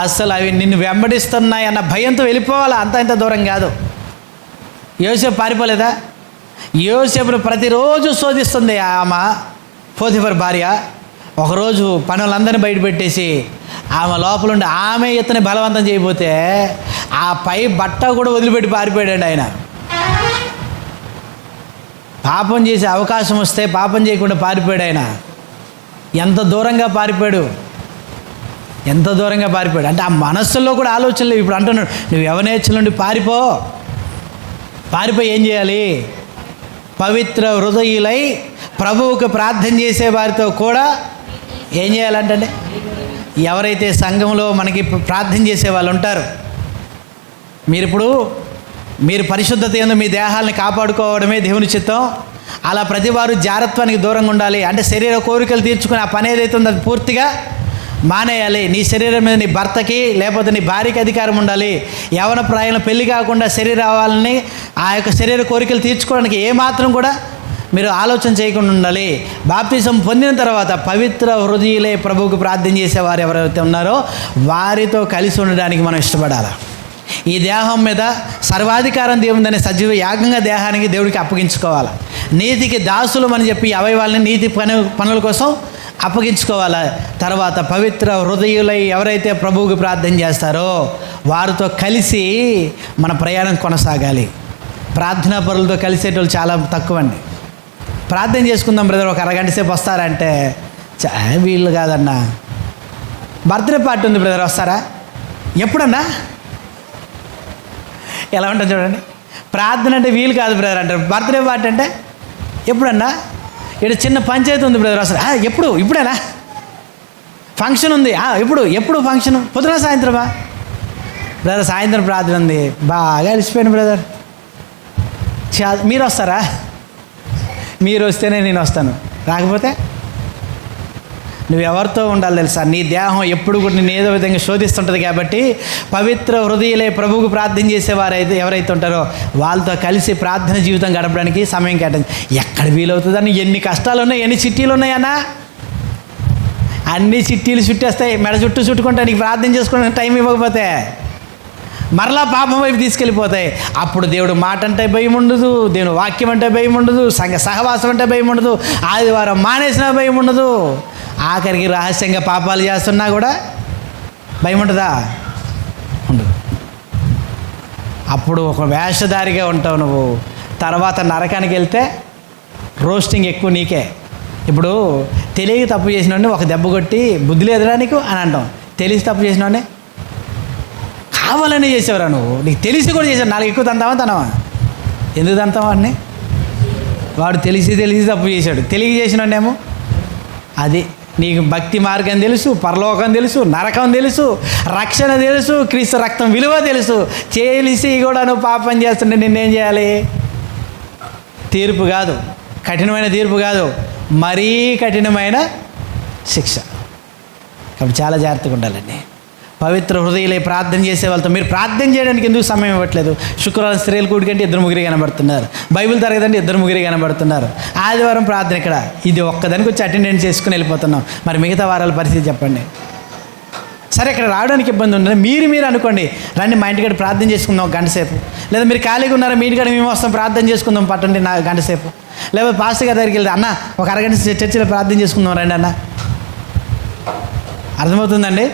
అసలు అవి నిన్ను వెంబడిస్తున్నాయి అన్న భయంతో వెళ్ళిపోవాలి. అంత ఇంత దూరం కాదు. యోసేపు పారిపోలేదా? యోసేపును ప్రతిరోజు శోధిస్తుంది ఆమె పోతిఫర్ భార్య. ఒకరోజు పనులందరినీ బయటపెట్టేసి ఆమె లోపలుండి ఆమె ఇతని బలవంతం చేయబోతే ఆ పై బట్ట కూడా వదిలిపెట్టి పారిపోయాడు ఆయన. పాపం చేసే అవకాశం వస్తే పాపం చేయకుండా పారిపోయాడు ఆయన. ఎంత దూరంగా పారిపోయాడు, ఎంత దూరంగా పారిపోయాడు అంటే ఆ మనస్సులో కూడా ఆలోచనలు. ఇప్పుడు అంటున్నాడు నువ్వు యవనేచ్ఛల నుండి పారిపోయి ఏం చేయాలి? పవిత్ర హృదయులై ప్రభువుకు ప్రార్థన చేసే వారితో కూడా ఏం చేయాలంటే, ఎవరైతే సంఘంలో మనకి ప్రార్థన చేసే వాళ్ళు ఉంటారు, మీరు పరిశుద్ధత యందు మీ దేహాలను కాపాడుకోవడమే దేవుని చిత్తం. అలా ప్రతివారు జారత్వానికి దూరంగా ఉండాలి. అంటే శరీర కోరికలు తీర్చుకుని ఆ పని ఏదైతే ఉందో అది పూర్తిగా మానేయాలి. నీ శరీరం మీద నీ భర్తకి లేకపోతే నీ భార్యకి అధికారం ఉండాలి. యవన ప్రాయంలో పెళ్లి కాకుండా శరీరాలని ఆ యొక్క శరీర కోరికలు తీర్చుకోవడానికి ఏమాత్రం కూడా మీరు ఆలోచన చేయకుండా ఉండాలి. బాప్తిజం పొందిన తర్వాత పవిత్ర హృదయులే ప్రభువుకు ప్రార్థన చేసేవారు ఎవరైతే ఉన్నారో వారితో కలిసి ఉండడానికి మనం ఇష్టపడాలి. ఈ దేహం మీద సర్వాధికారం దేవుందనే సజీవ యాగంగా దేహానికి దేవుడికి అప్పగించుకోవాలి. నీతికి దాసులం అని చెప్పి అవయవాలని నీతి పనుల కోసం అప్పగించుకోవాలి. తర్వాత పవిత్ర హృదయులై ఎవరైతే ప్రభువుకి ప్రార్థన చేస్తారో వారితో కలిసి మన ప్రయాణం కొనసాగాలి. ప్రార్థనా పరులతో కలిసేటోళ్ళు చాలా తక్కువ అండి. ప్రార్థన చేసుకుందాం బ్రదర్ ఒక అరగంట సేపు వస్తారంటే వీళ్ళు కాదన్నా. బర్త్డే పార్టీ ఉంది బ్రదర్ వస్తారా? ఎప్పుడన్నా? ఎలా ఉంటుంది చూడండి. ప్రార్థన అంటే వీలు కాదు బ్రదర్ అంటారు. బర్త్డే పార్టీ అంటే ఎప్పుడన్నా? ఇక్కడ చిన్న పంచాయతీ ఉంది బ్రదర్ వస్తారు. ఇప్పుడేనా? ఫంక్షన్ ఉంది. ఎప్పుడు ఫంక్షన్? పొద్దున సాయంత్రమా? బ్రదర్ సాయంత్రం ప్రార్థన ఉంది. బాగా అలిసిపోయాను బ్రదర్. మీరు వస్తారా? మీరు వస్తేనే నేను వస్తాను. రాకపోతే నువ్వు ఎవరితో ఉండాలి తెలుసా? నీ దేహం ఎప్పుడు కూడా నేను ఏదో విధంగా శోధిస్తుంటుంది. కాబట్టి పవిత్ర హృదయులే ప్రభువుకు ప్రార్థన చేసేవారు ఎవరైతే ఉంటారో వాళ్ళతో కలిసి ప్రార్థన జీవితం గడపడానికి సమయం కేటాయించి ఎక్కడ వీలవుతుందని ఎన్ని కష్టాలు ఉన్నాయి, ఎన్ని చిట్టీలు ఉన్నాయన్నా. అన్ని చిట్టీలు చుట్టేస్తాయి. మెడ చుట్టూ చుట్టుకుంటా నీకు ప్రార్థన చేసుకోవడానికి టైం ఇవ్వకపోతే మరలా పాపం వైపు తీసుకెళ్ళిపోతాయి. అప్పుడు దేవుడు మాట అంటే భయం ఉండదు, దేవుడు వాక్యం అంటే భయం ఉండదు, సంఘ సహవాసం అంటే భయం ఉండదు, ఆదివారం మానేసినా భయం ఉండదు, ఆఖరికి రహస్యంగా పాపాలు చేస్తున్నా కూడా భయం ఉంటుందా? ఉండదు. అప్పుడు ఒక వేషధారిగా ఉంటావు నువ్వు. తర్వాత నరకానికి వెళ్తే రోస్టింగ్ ఎక్కువ నీకే. ఇప్పుడు తెలియక తప్పు చేసినోడిని ఒక దెబ్బ కొట్టి బుద్ధి లేదురా నీకు అని అంటాం. తెలిసి తప్పు చేసినోడిని కావాలని చేసేవరా నువ్వు? నీకు తెలిసి కూడా చేసావు. నాలుగు ఎక్కువ తంతావా? ఎందుకు తంతావా వాడిని? వాడు తెలిసి తప్పు చేశాడు. తెలియ చేసినోడేమో అది నీకు భక్తి మార్గం తెలుసు, పరలోకం తెలుసు, నరకం తెలుసు, రక్షణ తెలుసు, క్రీస్తు రక్తం విలువ తెలుసు. తెలిసి కూడా నువ్వు పాపం చేస్తుంటే నిన్నేం చేయాలి? తీర్పు కాదు, కఠినమైన తీర్పు కాదు, మరీ కఠినమైన శిక్ష. కాబట్టి చాలా జాగ్రత్తగా ఉండాలండి. పవిత్ర హృదయాలే ప్రార్థన చేసే వాళ్ళతో మీరు ప్రార్థన చేయడానికి ఎందుకు సమయం ఇవ్వట్లేదు? శుక్రవారం స్త్రీల కూడి కంటే 2-3 కనబడుతున్నారు, బైబిల్ తరగదంటే 2-3 కనబడుతున్నారు, ఆదివారం ప్రార్థన ఇక్కడ, ఇది ఒక్కదానికి వచ్చి అటెండెన్స్ చేసుకుని వెళ్ళిపోతున్నాం. మరి మిగతా వారాల పరిస్థితి చెప్పండి. సరే, ఇక్కడ రావడానికి ఇబ్బంది ఉండదు, మీరు అనుకోండి, రండి మా ఇంటికాడ ప్రార్థన చేసుకుందాం 1 గంట సేపు. లేదా మీరు ఖాళీగా ఉన్నారా, మీ ఇంటికాడ మేము వస్తాం ప్రార్థన చేసుకుందాం పట్టండి 1 గంట సేపు. లేకపోతే పాస్టర్ గారి దగ్గరికి వెళ్తే, అన్న ఒక అరగంట చర్చిలో ప్రార్థన చేసుకుందాం రండి అన్న. అర్థమవుతుందండి?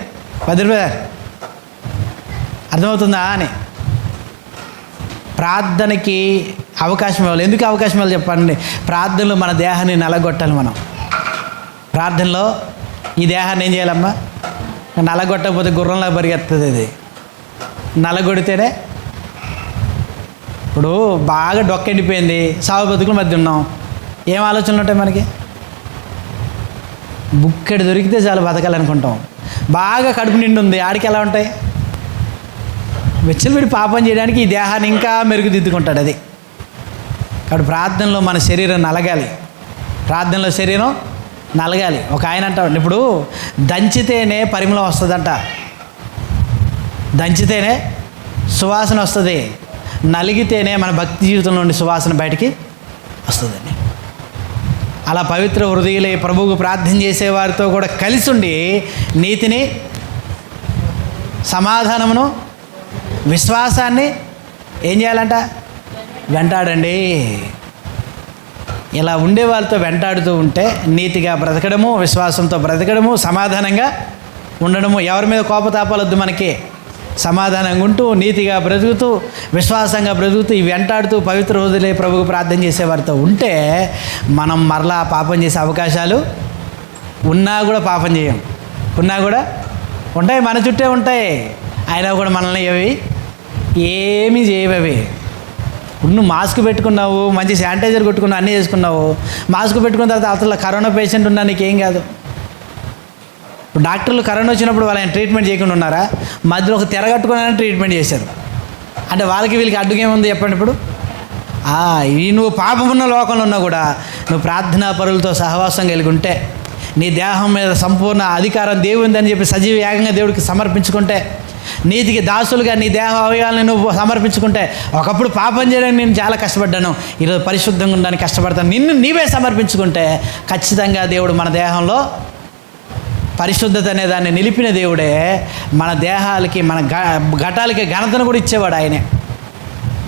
10 రూపాయలు అర్థమవుతుందా అని ప్రార్థనకి అవకాశం ఇవ్వాలి. ఎందుకు అవకాశం ఇవ్వాలి చెప్పండి? ప్రార్థనలో మన దేహాన్ని నలగొట్టాలి. మనం ప్రార్థనలో ఈ దేహాన్ని ఏం చేయాలమ్మా? నలగొట్టకపోతే గుర్రంలా పరిగెత్తుంది. ఇది నలగొడితేనే, ఇప్పుడు బాగా డొక్కెండిపోయింది, సాగు బతుకుల మధ్య ఉన్నాం, ఏం ఆలోచనలు ఉంటాయి మనకి? బుక్కెడు దొరికితే చాలు బతకాలనుకుంటాం. బాగా కడుపు నిండి ఉంది, ఆడికి ఎలా ఉంటాయి? వెచ్చలవిడి పాపం చేయడానికి ఈ దేహాన్ని ఇంకా మెరుగుదిద్దుకుంటాడు. అది కాబట్టి ప్రార్థనలో మన శరీరం నలగాలి. ప్రార్థనలో శరీరం నలగాలి. ఒక ఆయన అంటాడు, ఇప్పుడు దంచితేనే పరిమళం వస్తుందంట, దంచితేనే సువాసన వస్తుంది, నలిగితేనే మన భక్తి జీవితంలో నుండి సువాసన బయటికి వస్తుందండి. అలా పవిత్ర హృదయులే ప్రభువుకు ప్రార్థన చేసేవారితో కూడా కలిసి ఉండి నీతిని, సమాధానమును, విశ్వాసాన్ని ఏం చేయాలంట? వెంటాడండి. ఇలా ఉండే వాళ్ళతో వెంటాడుతూ ఉంటే నీతిగా బ్రతకడము, విశ్వాసంతో బ్రతకడము, సమాధానంగా ఉండడము. ఎవరి మీద కోపతాపాలు వద్దు మనకి. సమాధానంగా ఉంటూ, నీతిగా బ్రతుకుతూ, విశ్వాసంగా బ్రతుకుతూ, ఈ వెంటాడుతూ పవిత్ర హృదయులే ప్రభువుకు ప్రార్థన చేసేవారితో ఉంటే మనం మరలా పాపం చేసే అవకాశాలు ఉన్నా కూడా పాపం చేయం. ఉన్నా కూడా ఉంటాయి, మన చుట్టే ఉంటాయి, అయినా కూడా మనల్ని ఏమీ చేయవి. నువ్వు మాస్క్ పెట్టుకున్నావు, మంచి శానిటైజర్ కొట్టుకున్నావు, అన్నీ చేసుకున్నావు, మాస్క్ పెట్టుకున్న తర్వాత అవతల కరోనా పేషెంట్ ఉన్నా నీకేం కాదు. ఇప్పుడు డాక్టర్లు కరోనా వచ్చినప్పుడు వాళ్ళని ట్రీట్మెంట్ చేయకుండా ఉన్నారా? మధ్యలో ఒక తెరగట్టుకున్నారని ట్రీట్మెంట్ చేశారు. అంటే వాళ్ళకి వీళ్ళకి అడ్డుకేముంది చెప్పండి? ఇప్పుడు ఈ నువ్వు పాపమున్న లోకంలో ఉన్నా కూడా నువ్వు ప్రార్థనా పరులతో సహవాసం కలిగి ఉంటే, నీ దేహం మీద సంపూర్ణ అధికారం దేవుందని చెప్పి సజీవ యాగంగా దేవుడికి సమర్పించుకుంటే, నీతికి దాసులుగా నీ దేహ అవయవాలను నువ్వు సమర్పించుకుంటే, ఒకప్పుడు పాపం చేయడానికి నేను చాలా కష్టపడ్డాను, ఈరోజు పరిశుద్ధంగా ఉండడానికి కష్టపడతాను, నిన్ను నీవే సమర్పించుకుంటే ఖచ్చితంగా దేవుడు మన దేహంలో పరిశుద్ధత అనే దాన్ని నిలిపిన దేవుడే మన దేహాలకి, మన ఘటాలకి ఘనతను కూడా ఇచ్చేవాడు ఆయనే.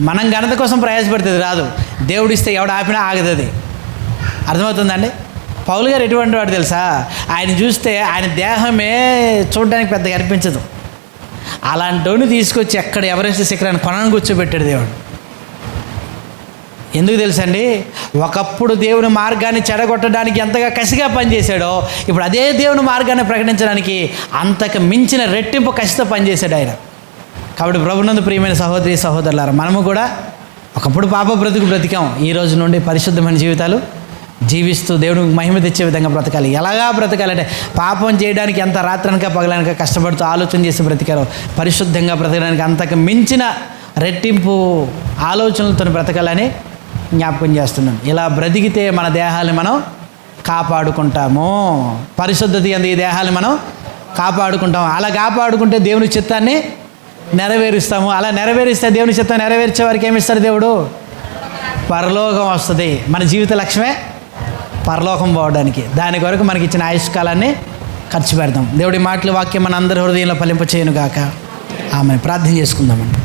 మనం ఘనత కోసం ప్రయాసపడుతుంది రాదు, దేవుడిస్తే ఎవడు ఆపినా ఆగదు. అర్థమవుతుందండి? పౌలు గారు ఎటువంటి వాడు తెలుసా? ఆయన చూస్తే ఆయన దేహమే చూడడానికి పెద్దగా అనిపించదు. అలాంటి తీసుకొచ్చి ఎక్కడ ఎవరెస్ట్ శిఖరాన్ని కొనను కూర్చోబెట్టాడు దేవుడు. ఎందుకు తెలుసండి? ఒకప్పుడు దేవుని మార్గాన్ని చెడగొట్టడానికి ఎంతగా కసిగా పనిచేశాడో, ఇప్పుడు అదే దేవుని మార్గాన్ని ప్రకటించడానికి అంతకు మించిన రెట్టింపు కసితో పనిచేశాడు ఆయన. కాబట్టి ప్రభునందు ప్రియమైన సహోదరి సహోదరులారా, మనము కూడా ఒకప్పుడు పాప బ్రతికాం, ఈ రోజు నుండి పరిశుద్ధమైన జీవితాలు జీవిస్తూ దేవుడికి మహిమ తెచ్చే విధంగా బ్రతకాలి. ఎలాగా బ్రతకాలంటే పాపం చేయడానికి ఎంత రాత్రనక పగలనక కష్టపడుతూ ఆలోచన చేసి బ్రతికారో, పరిశుద్ధంగా బ్రతకడానికి అంతకు మించిన రెట్టింపు ఆలోచనలతో బ్రతకాలని జ్ఞాపకం చేస్తున్నాం. ఇలా బ్రతికితే మన దేహాన్ని మనం కాపాడుకుంటాము. పరిశుద్ధత యందు ఈ దేహాన్ని మనం కాపాడుకుంటాము. అలా కాపాడుకుంటే దేవుని చిత్తాన్ని నెరవేరుస్తాము. అలా నెరవేరిస్తే దేవుని చిత్తం నెరవేర్చే వారికి ఏమిస్తారు దేవుడు? పరలోకం వస్తుంది. మన జీవిత లక్ష్యమే పరలోకం పోవడానికి. దాని కొరకు మనకి ఇచ్చిన ఆయుష్కాలాన్ని ఖర్చు పెడదాం. దేవుడి మాటల వాక్యం మన అందరి హృదయంలో ఫలింపచేయును గాక. ఆమె ప్రార్థన చేసుకుందామండి.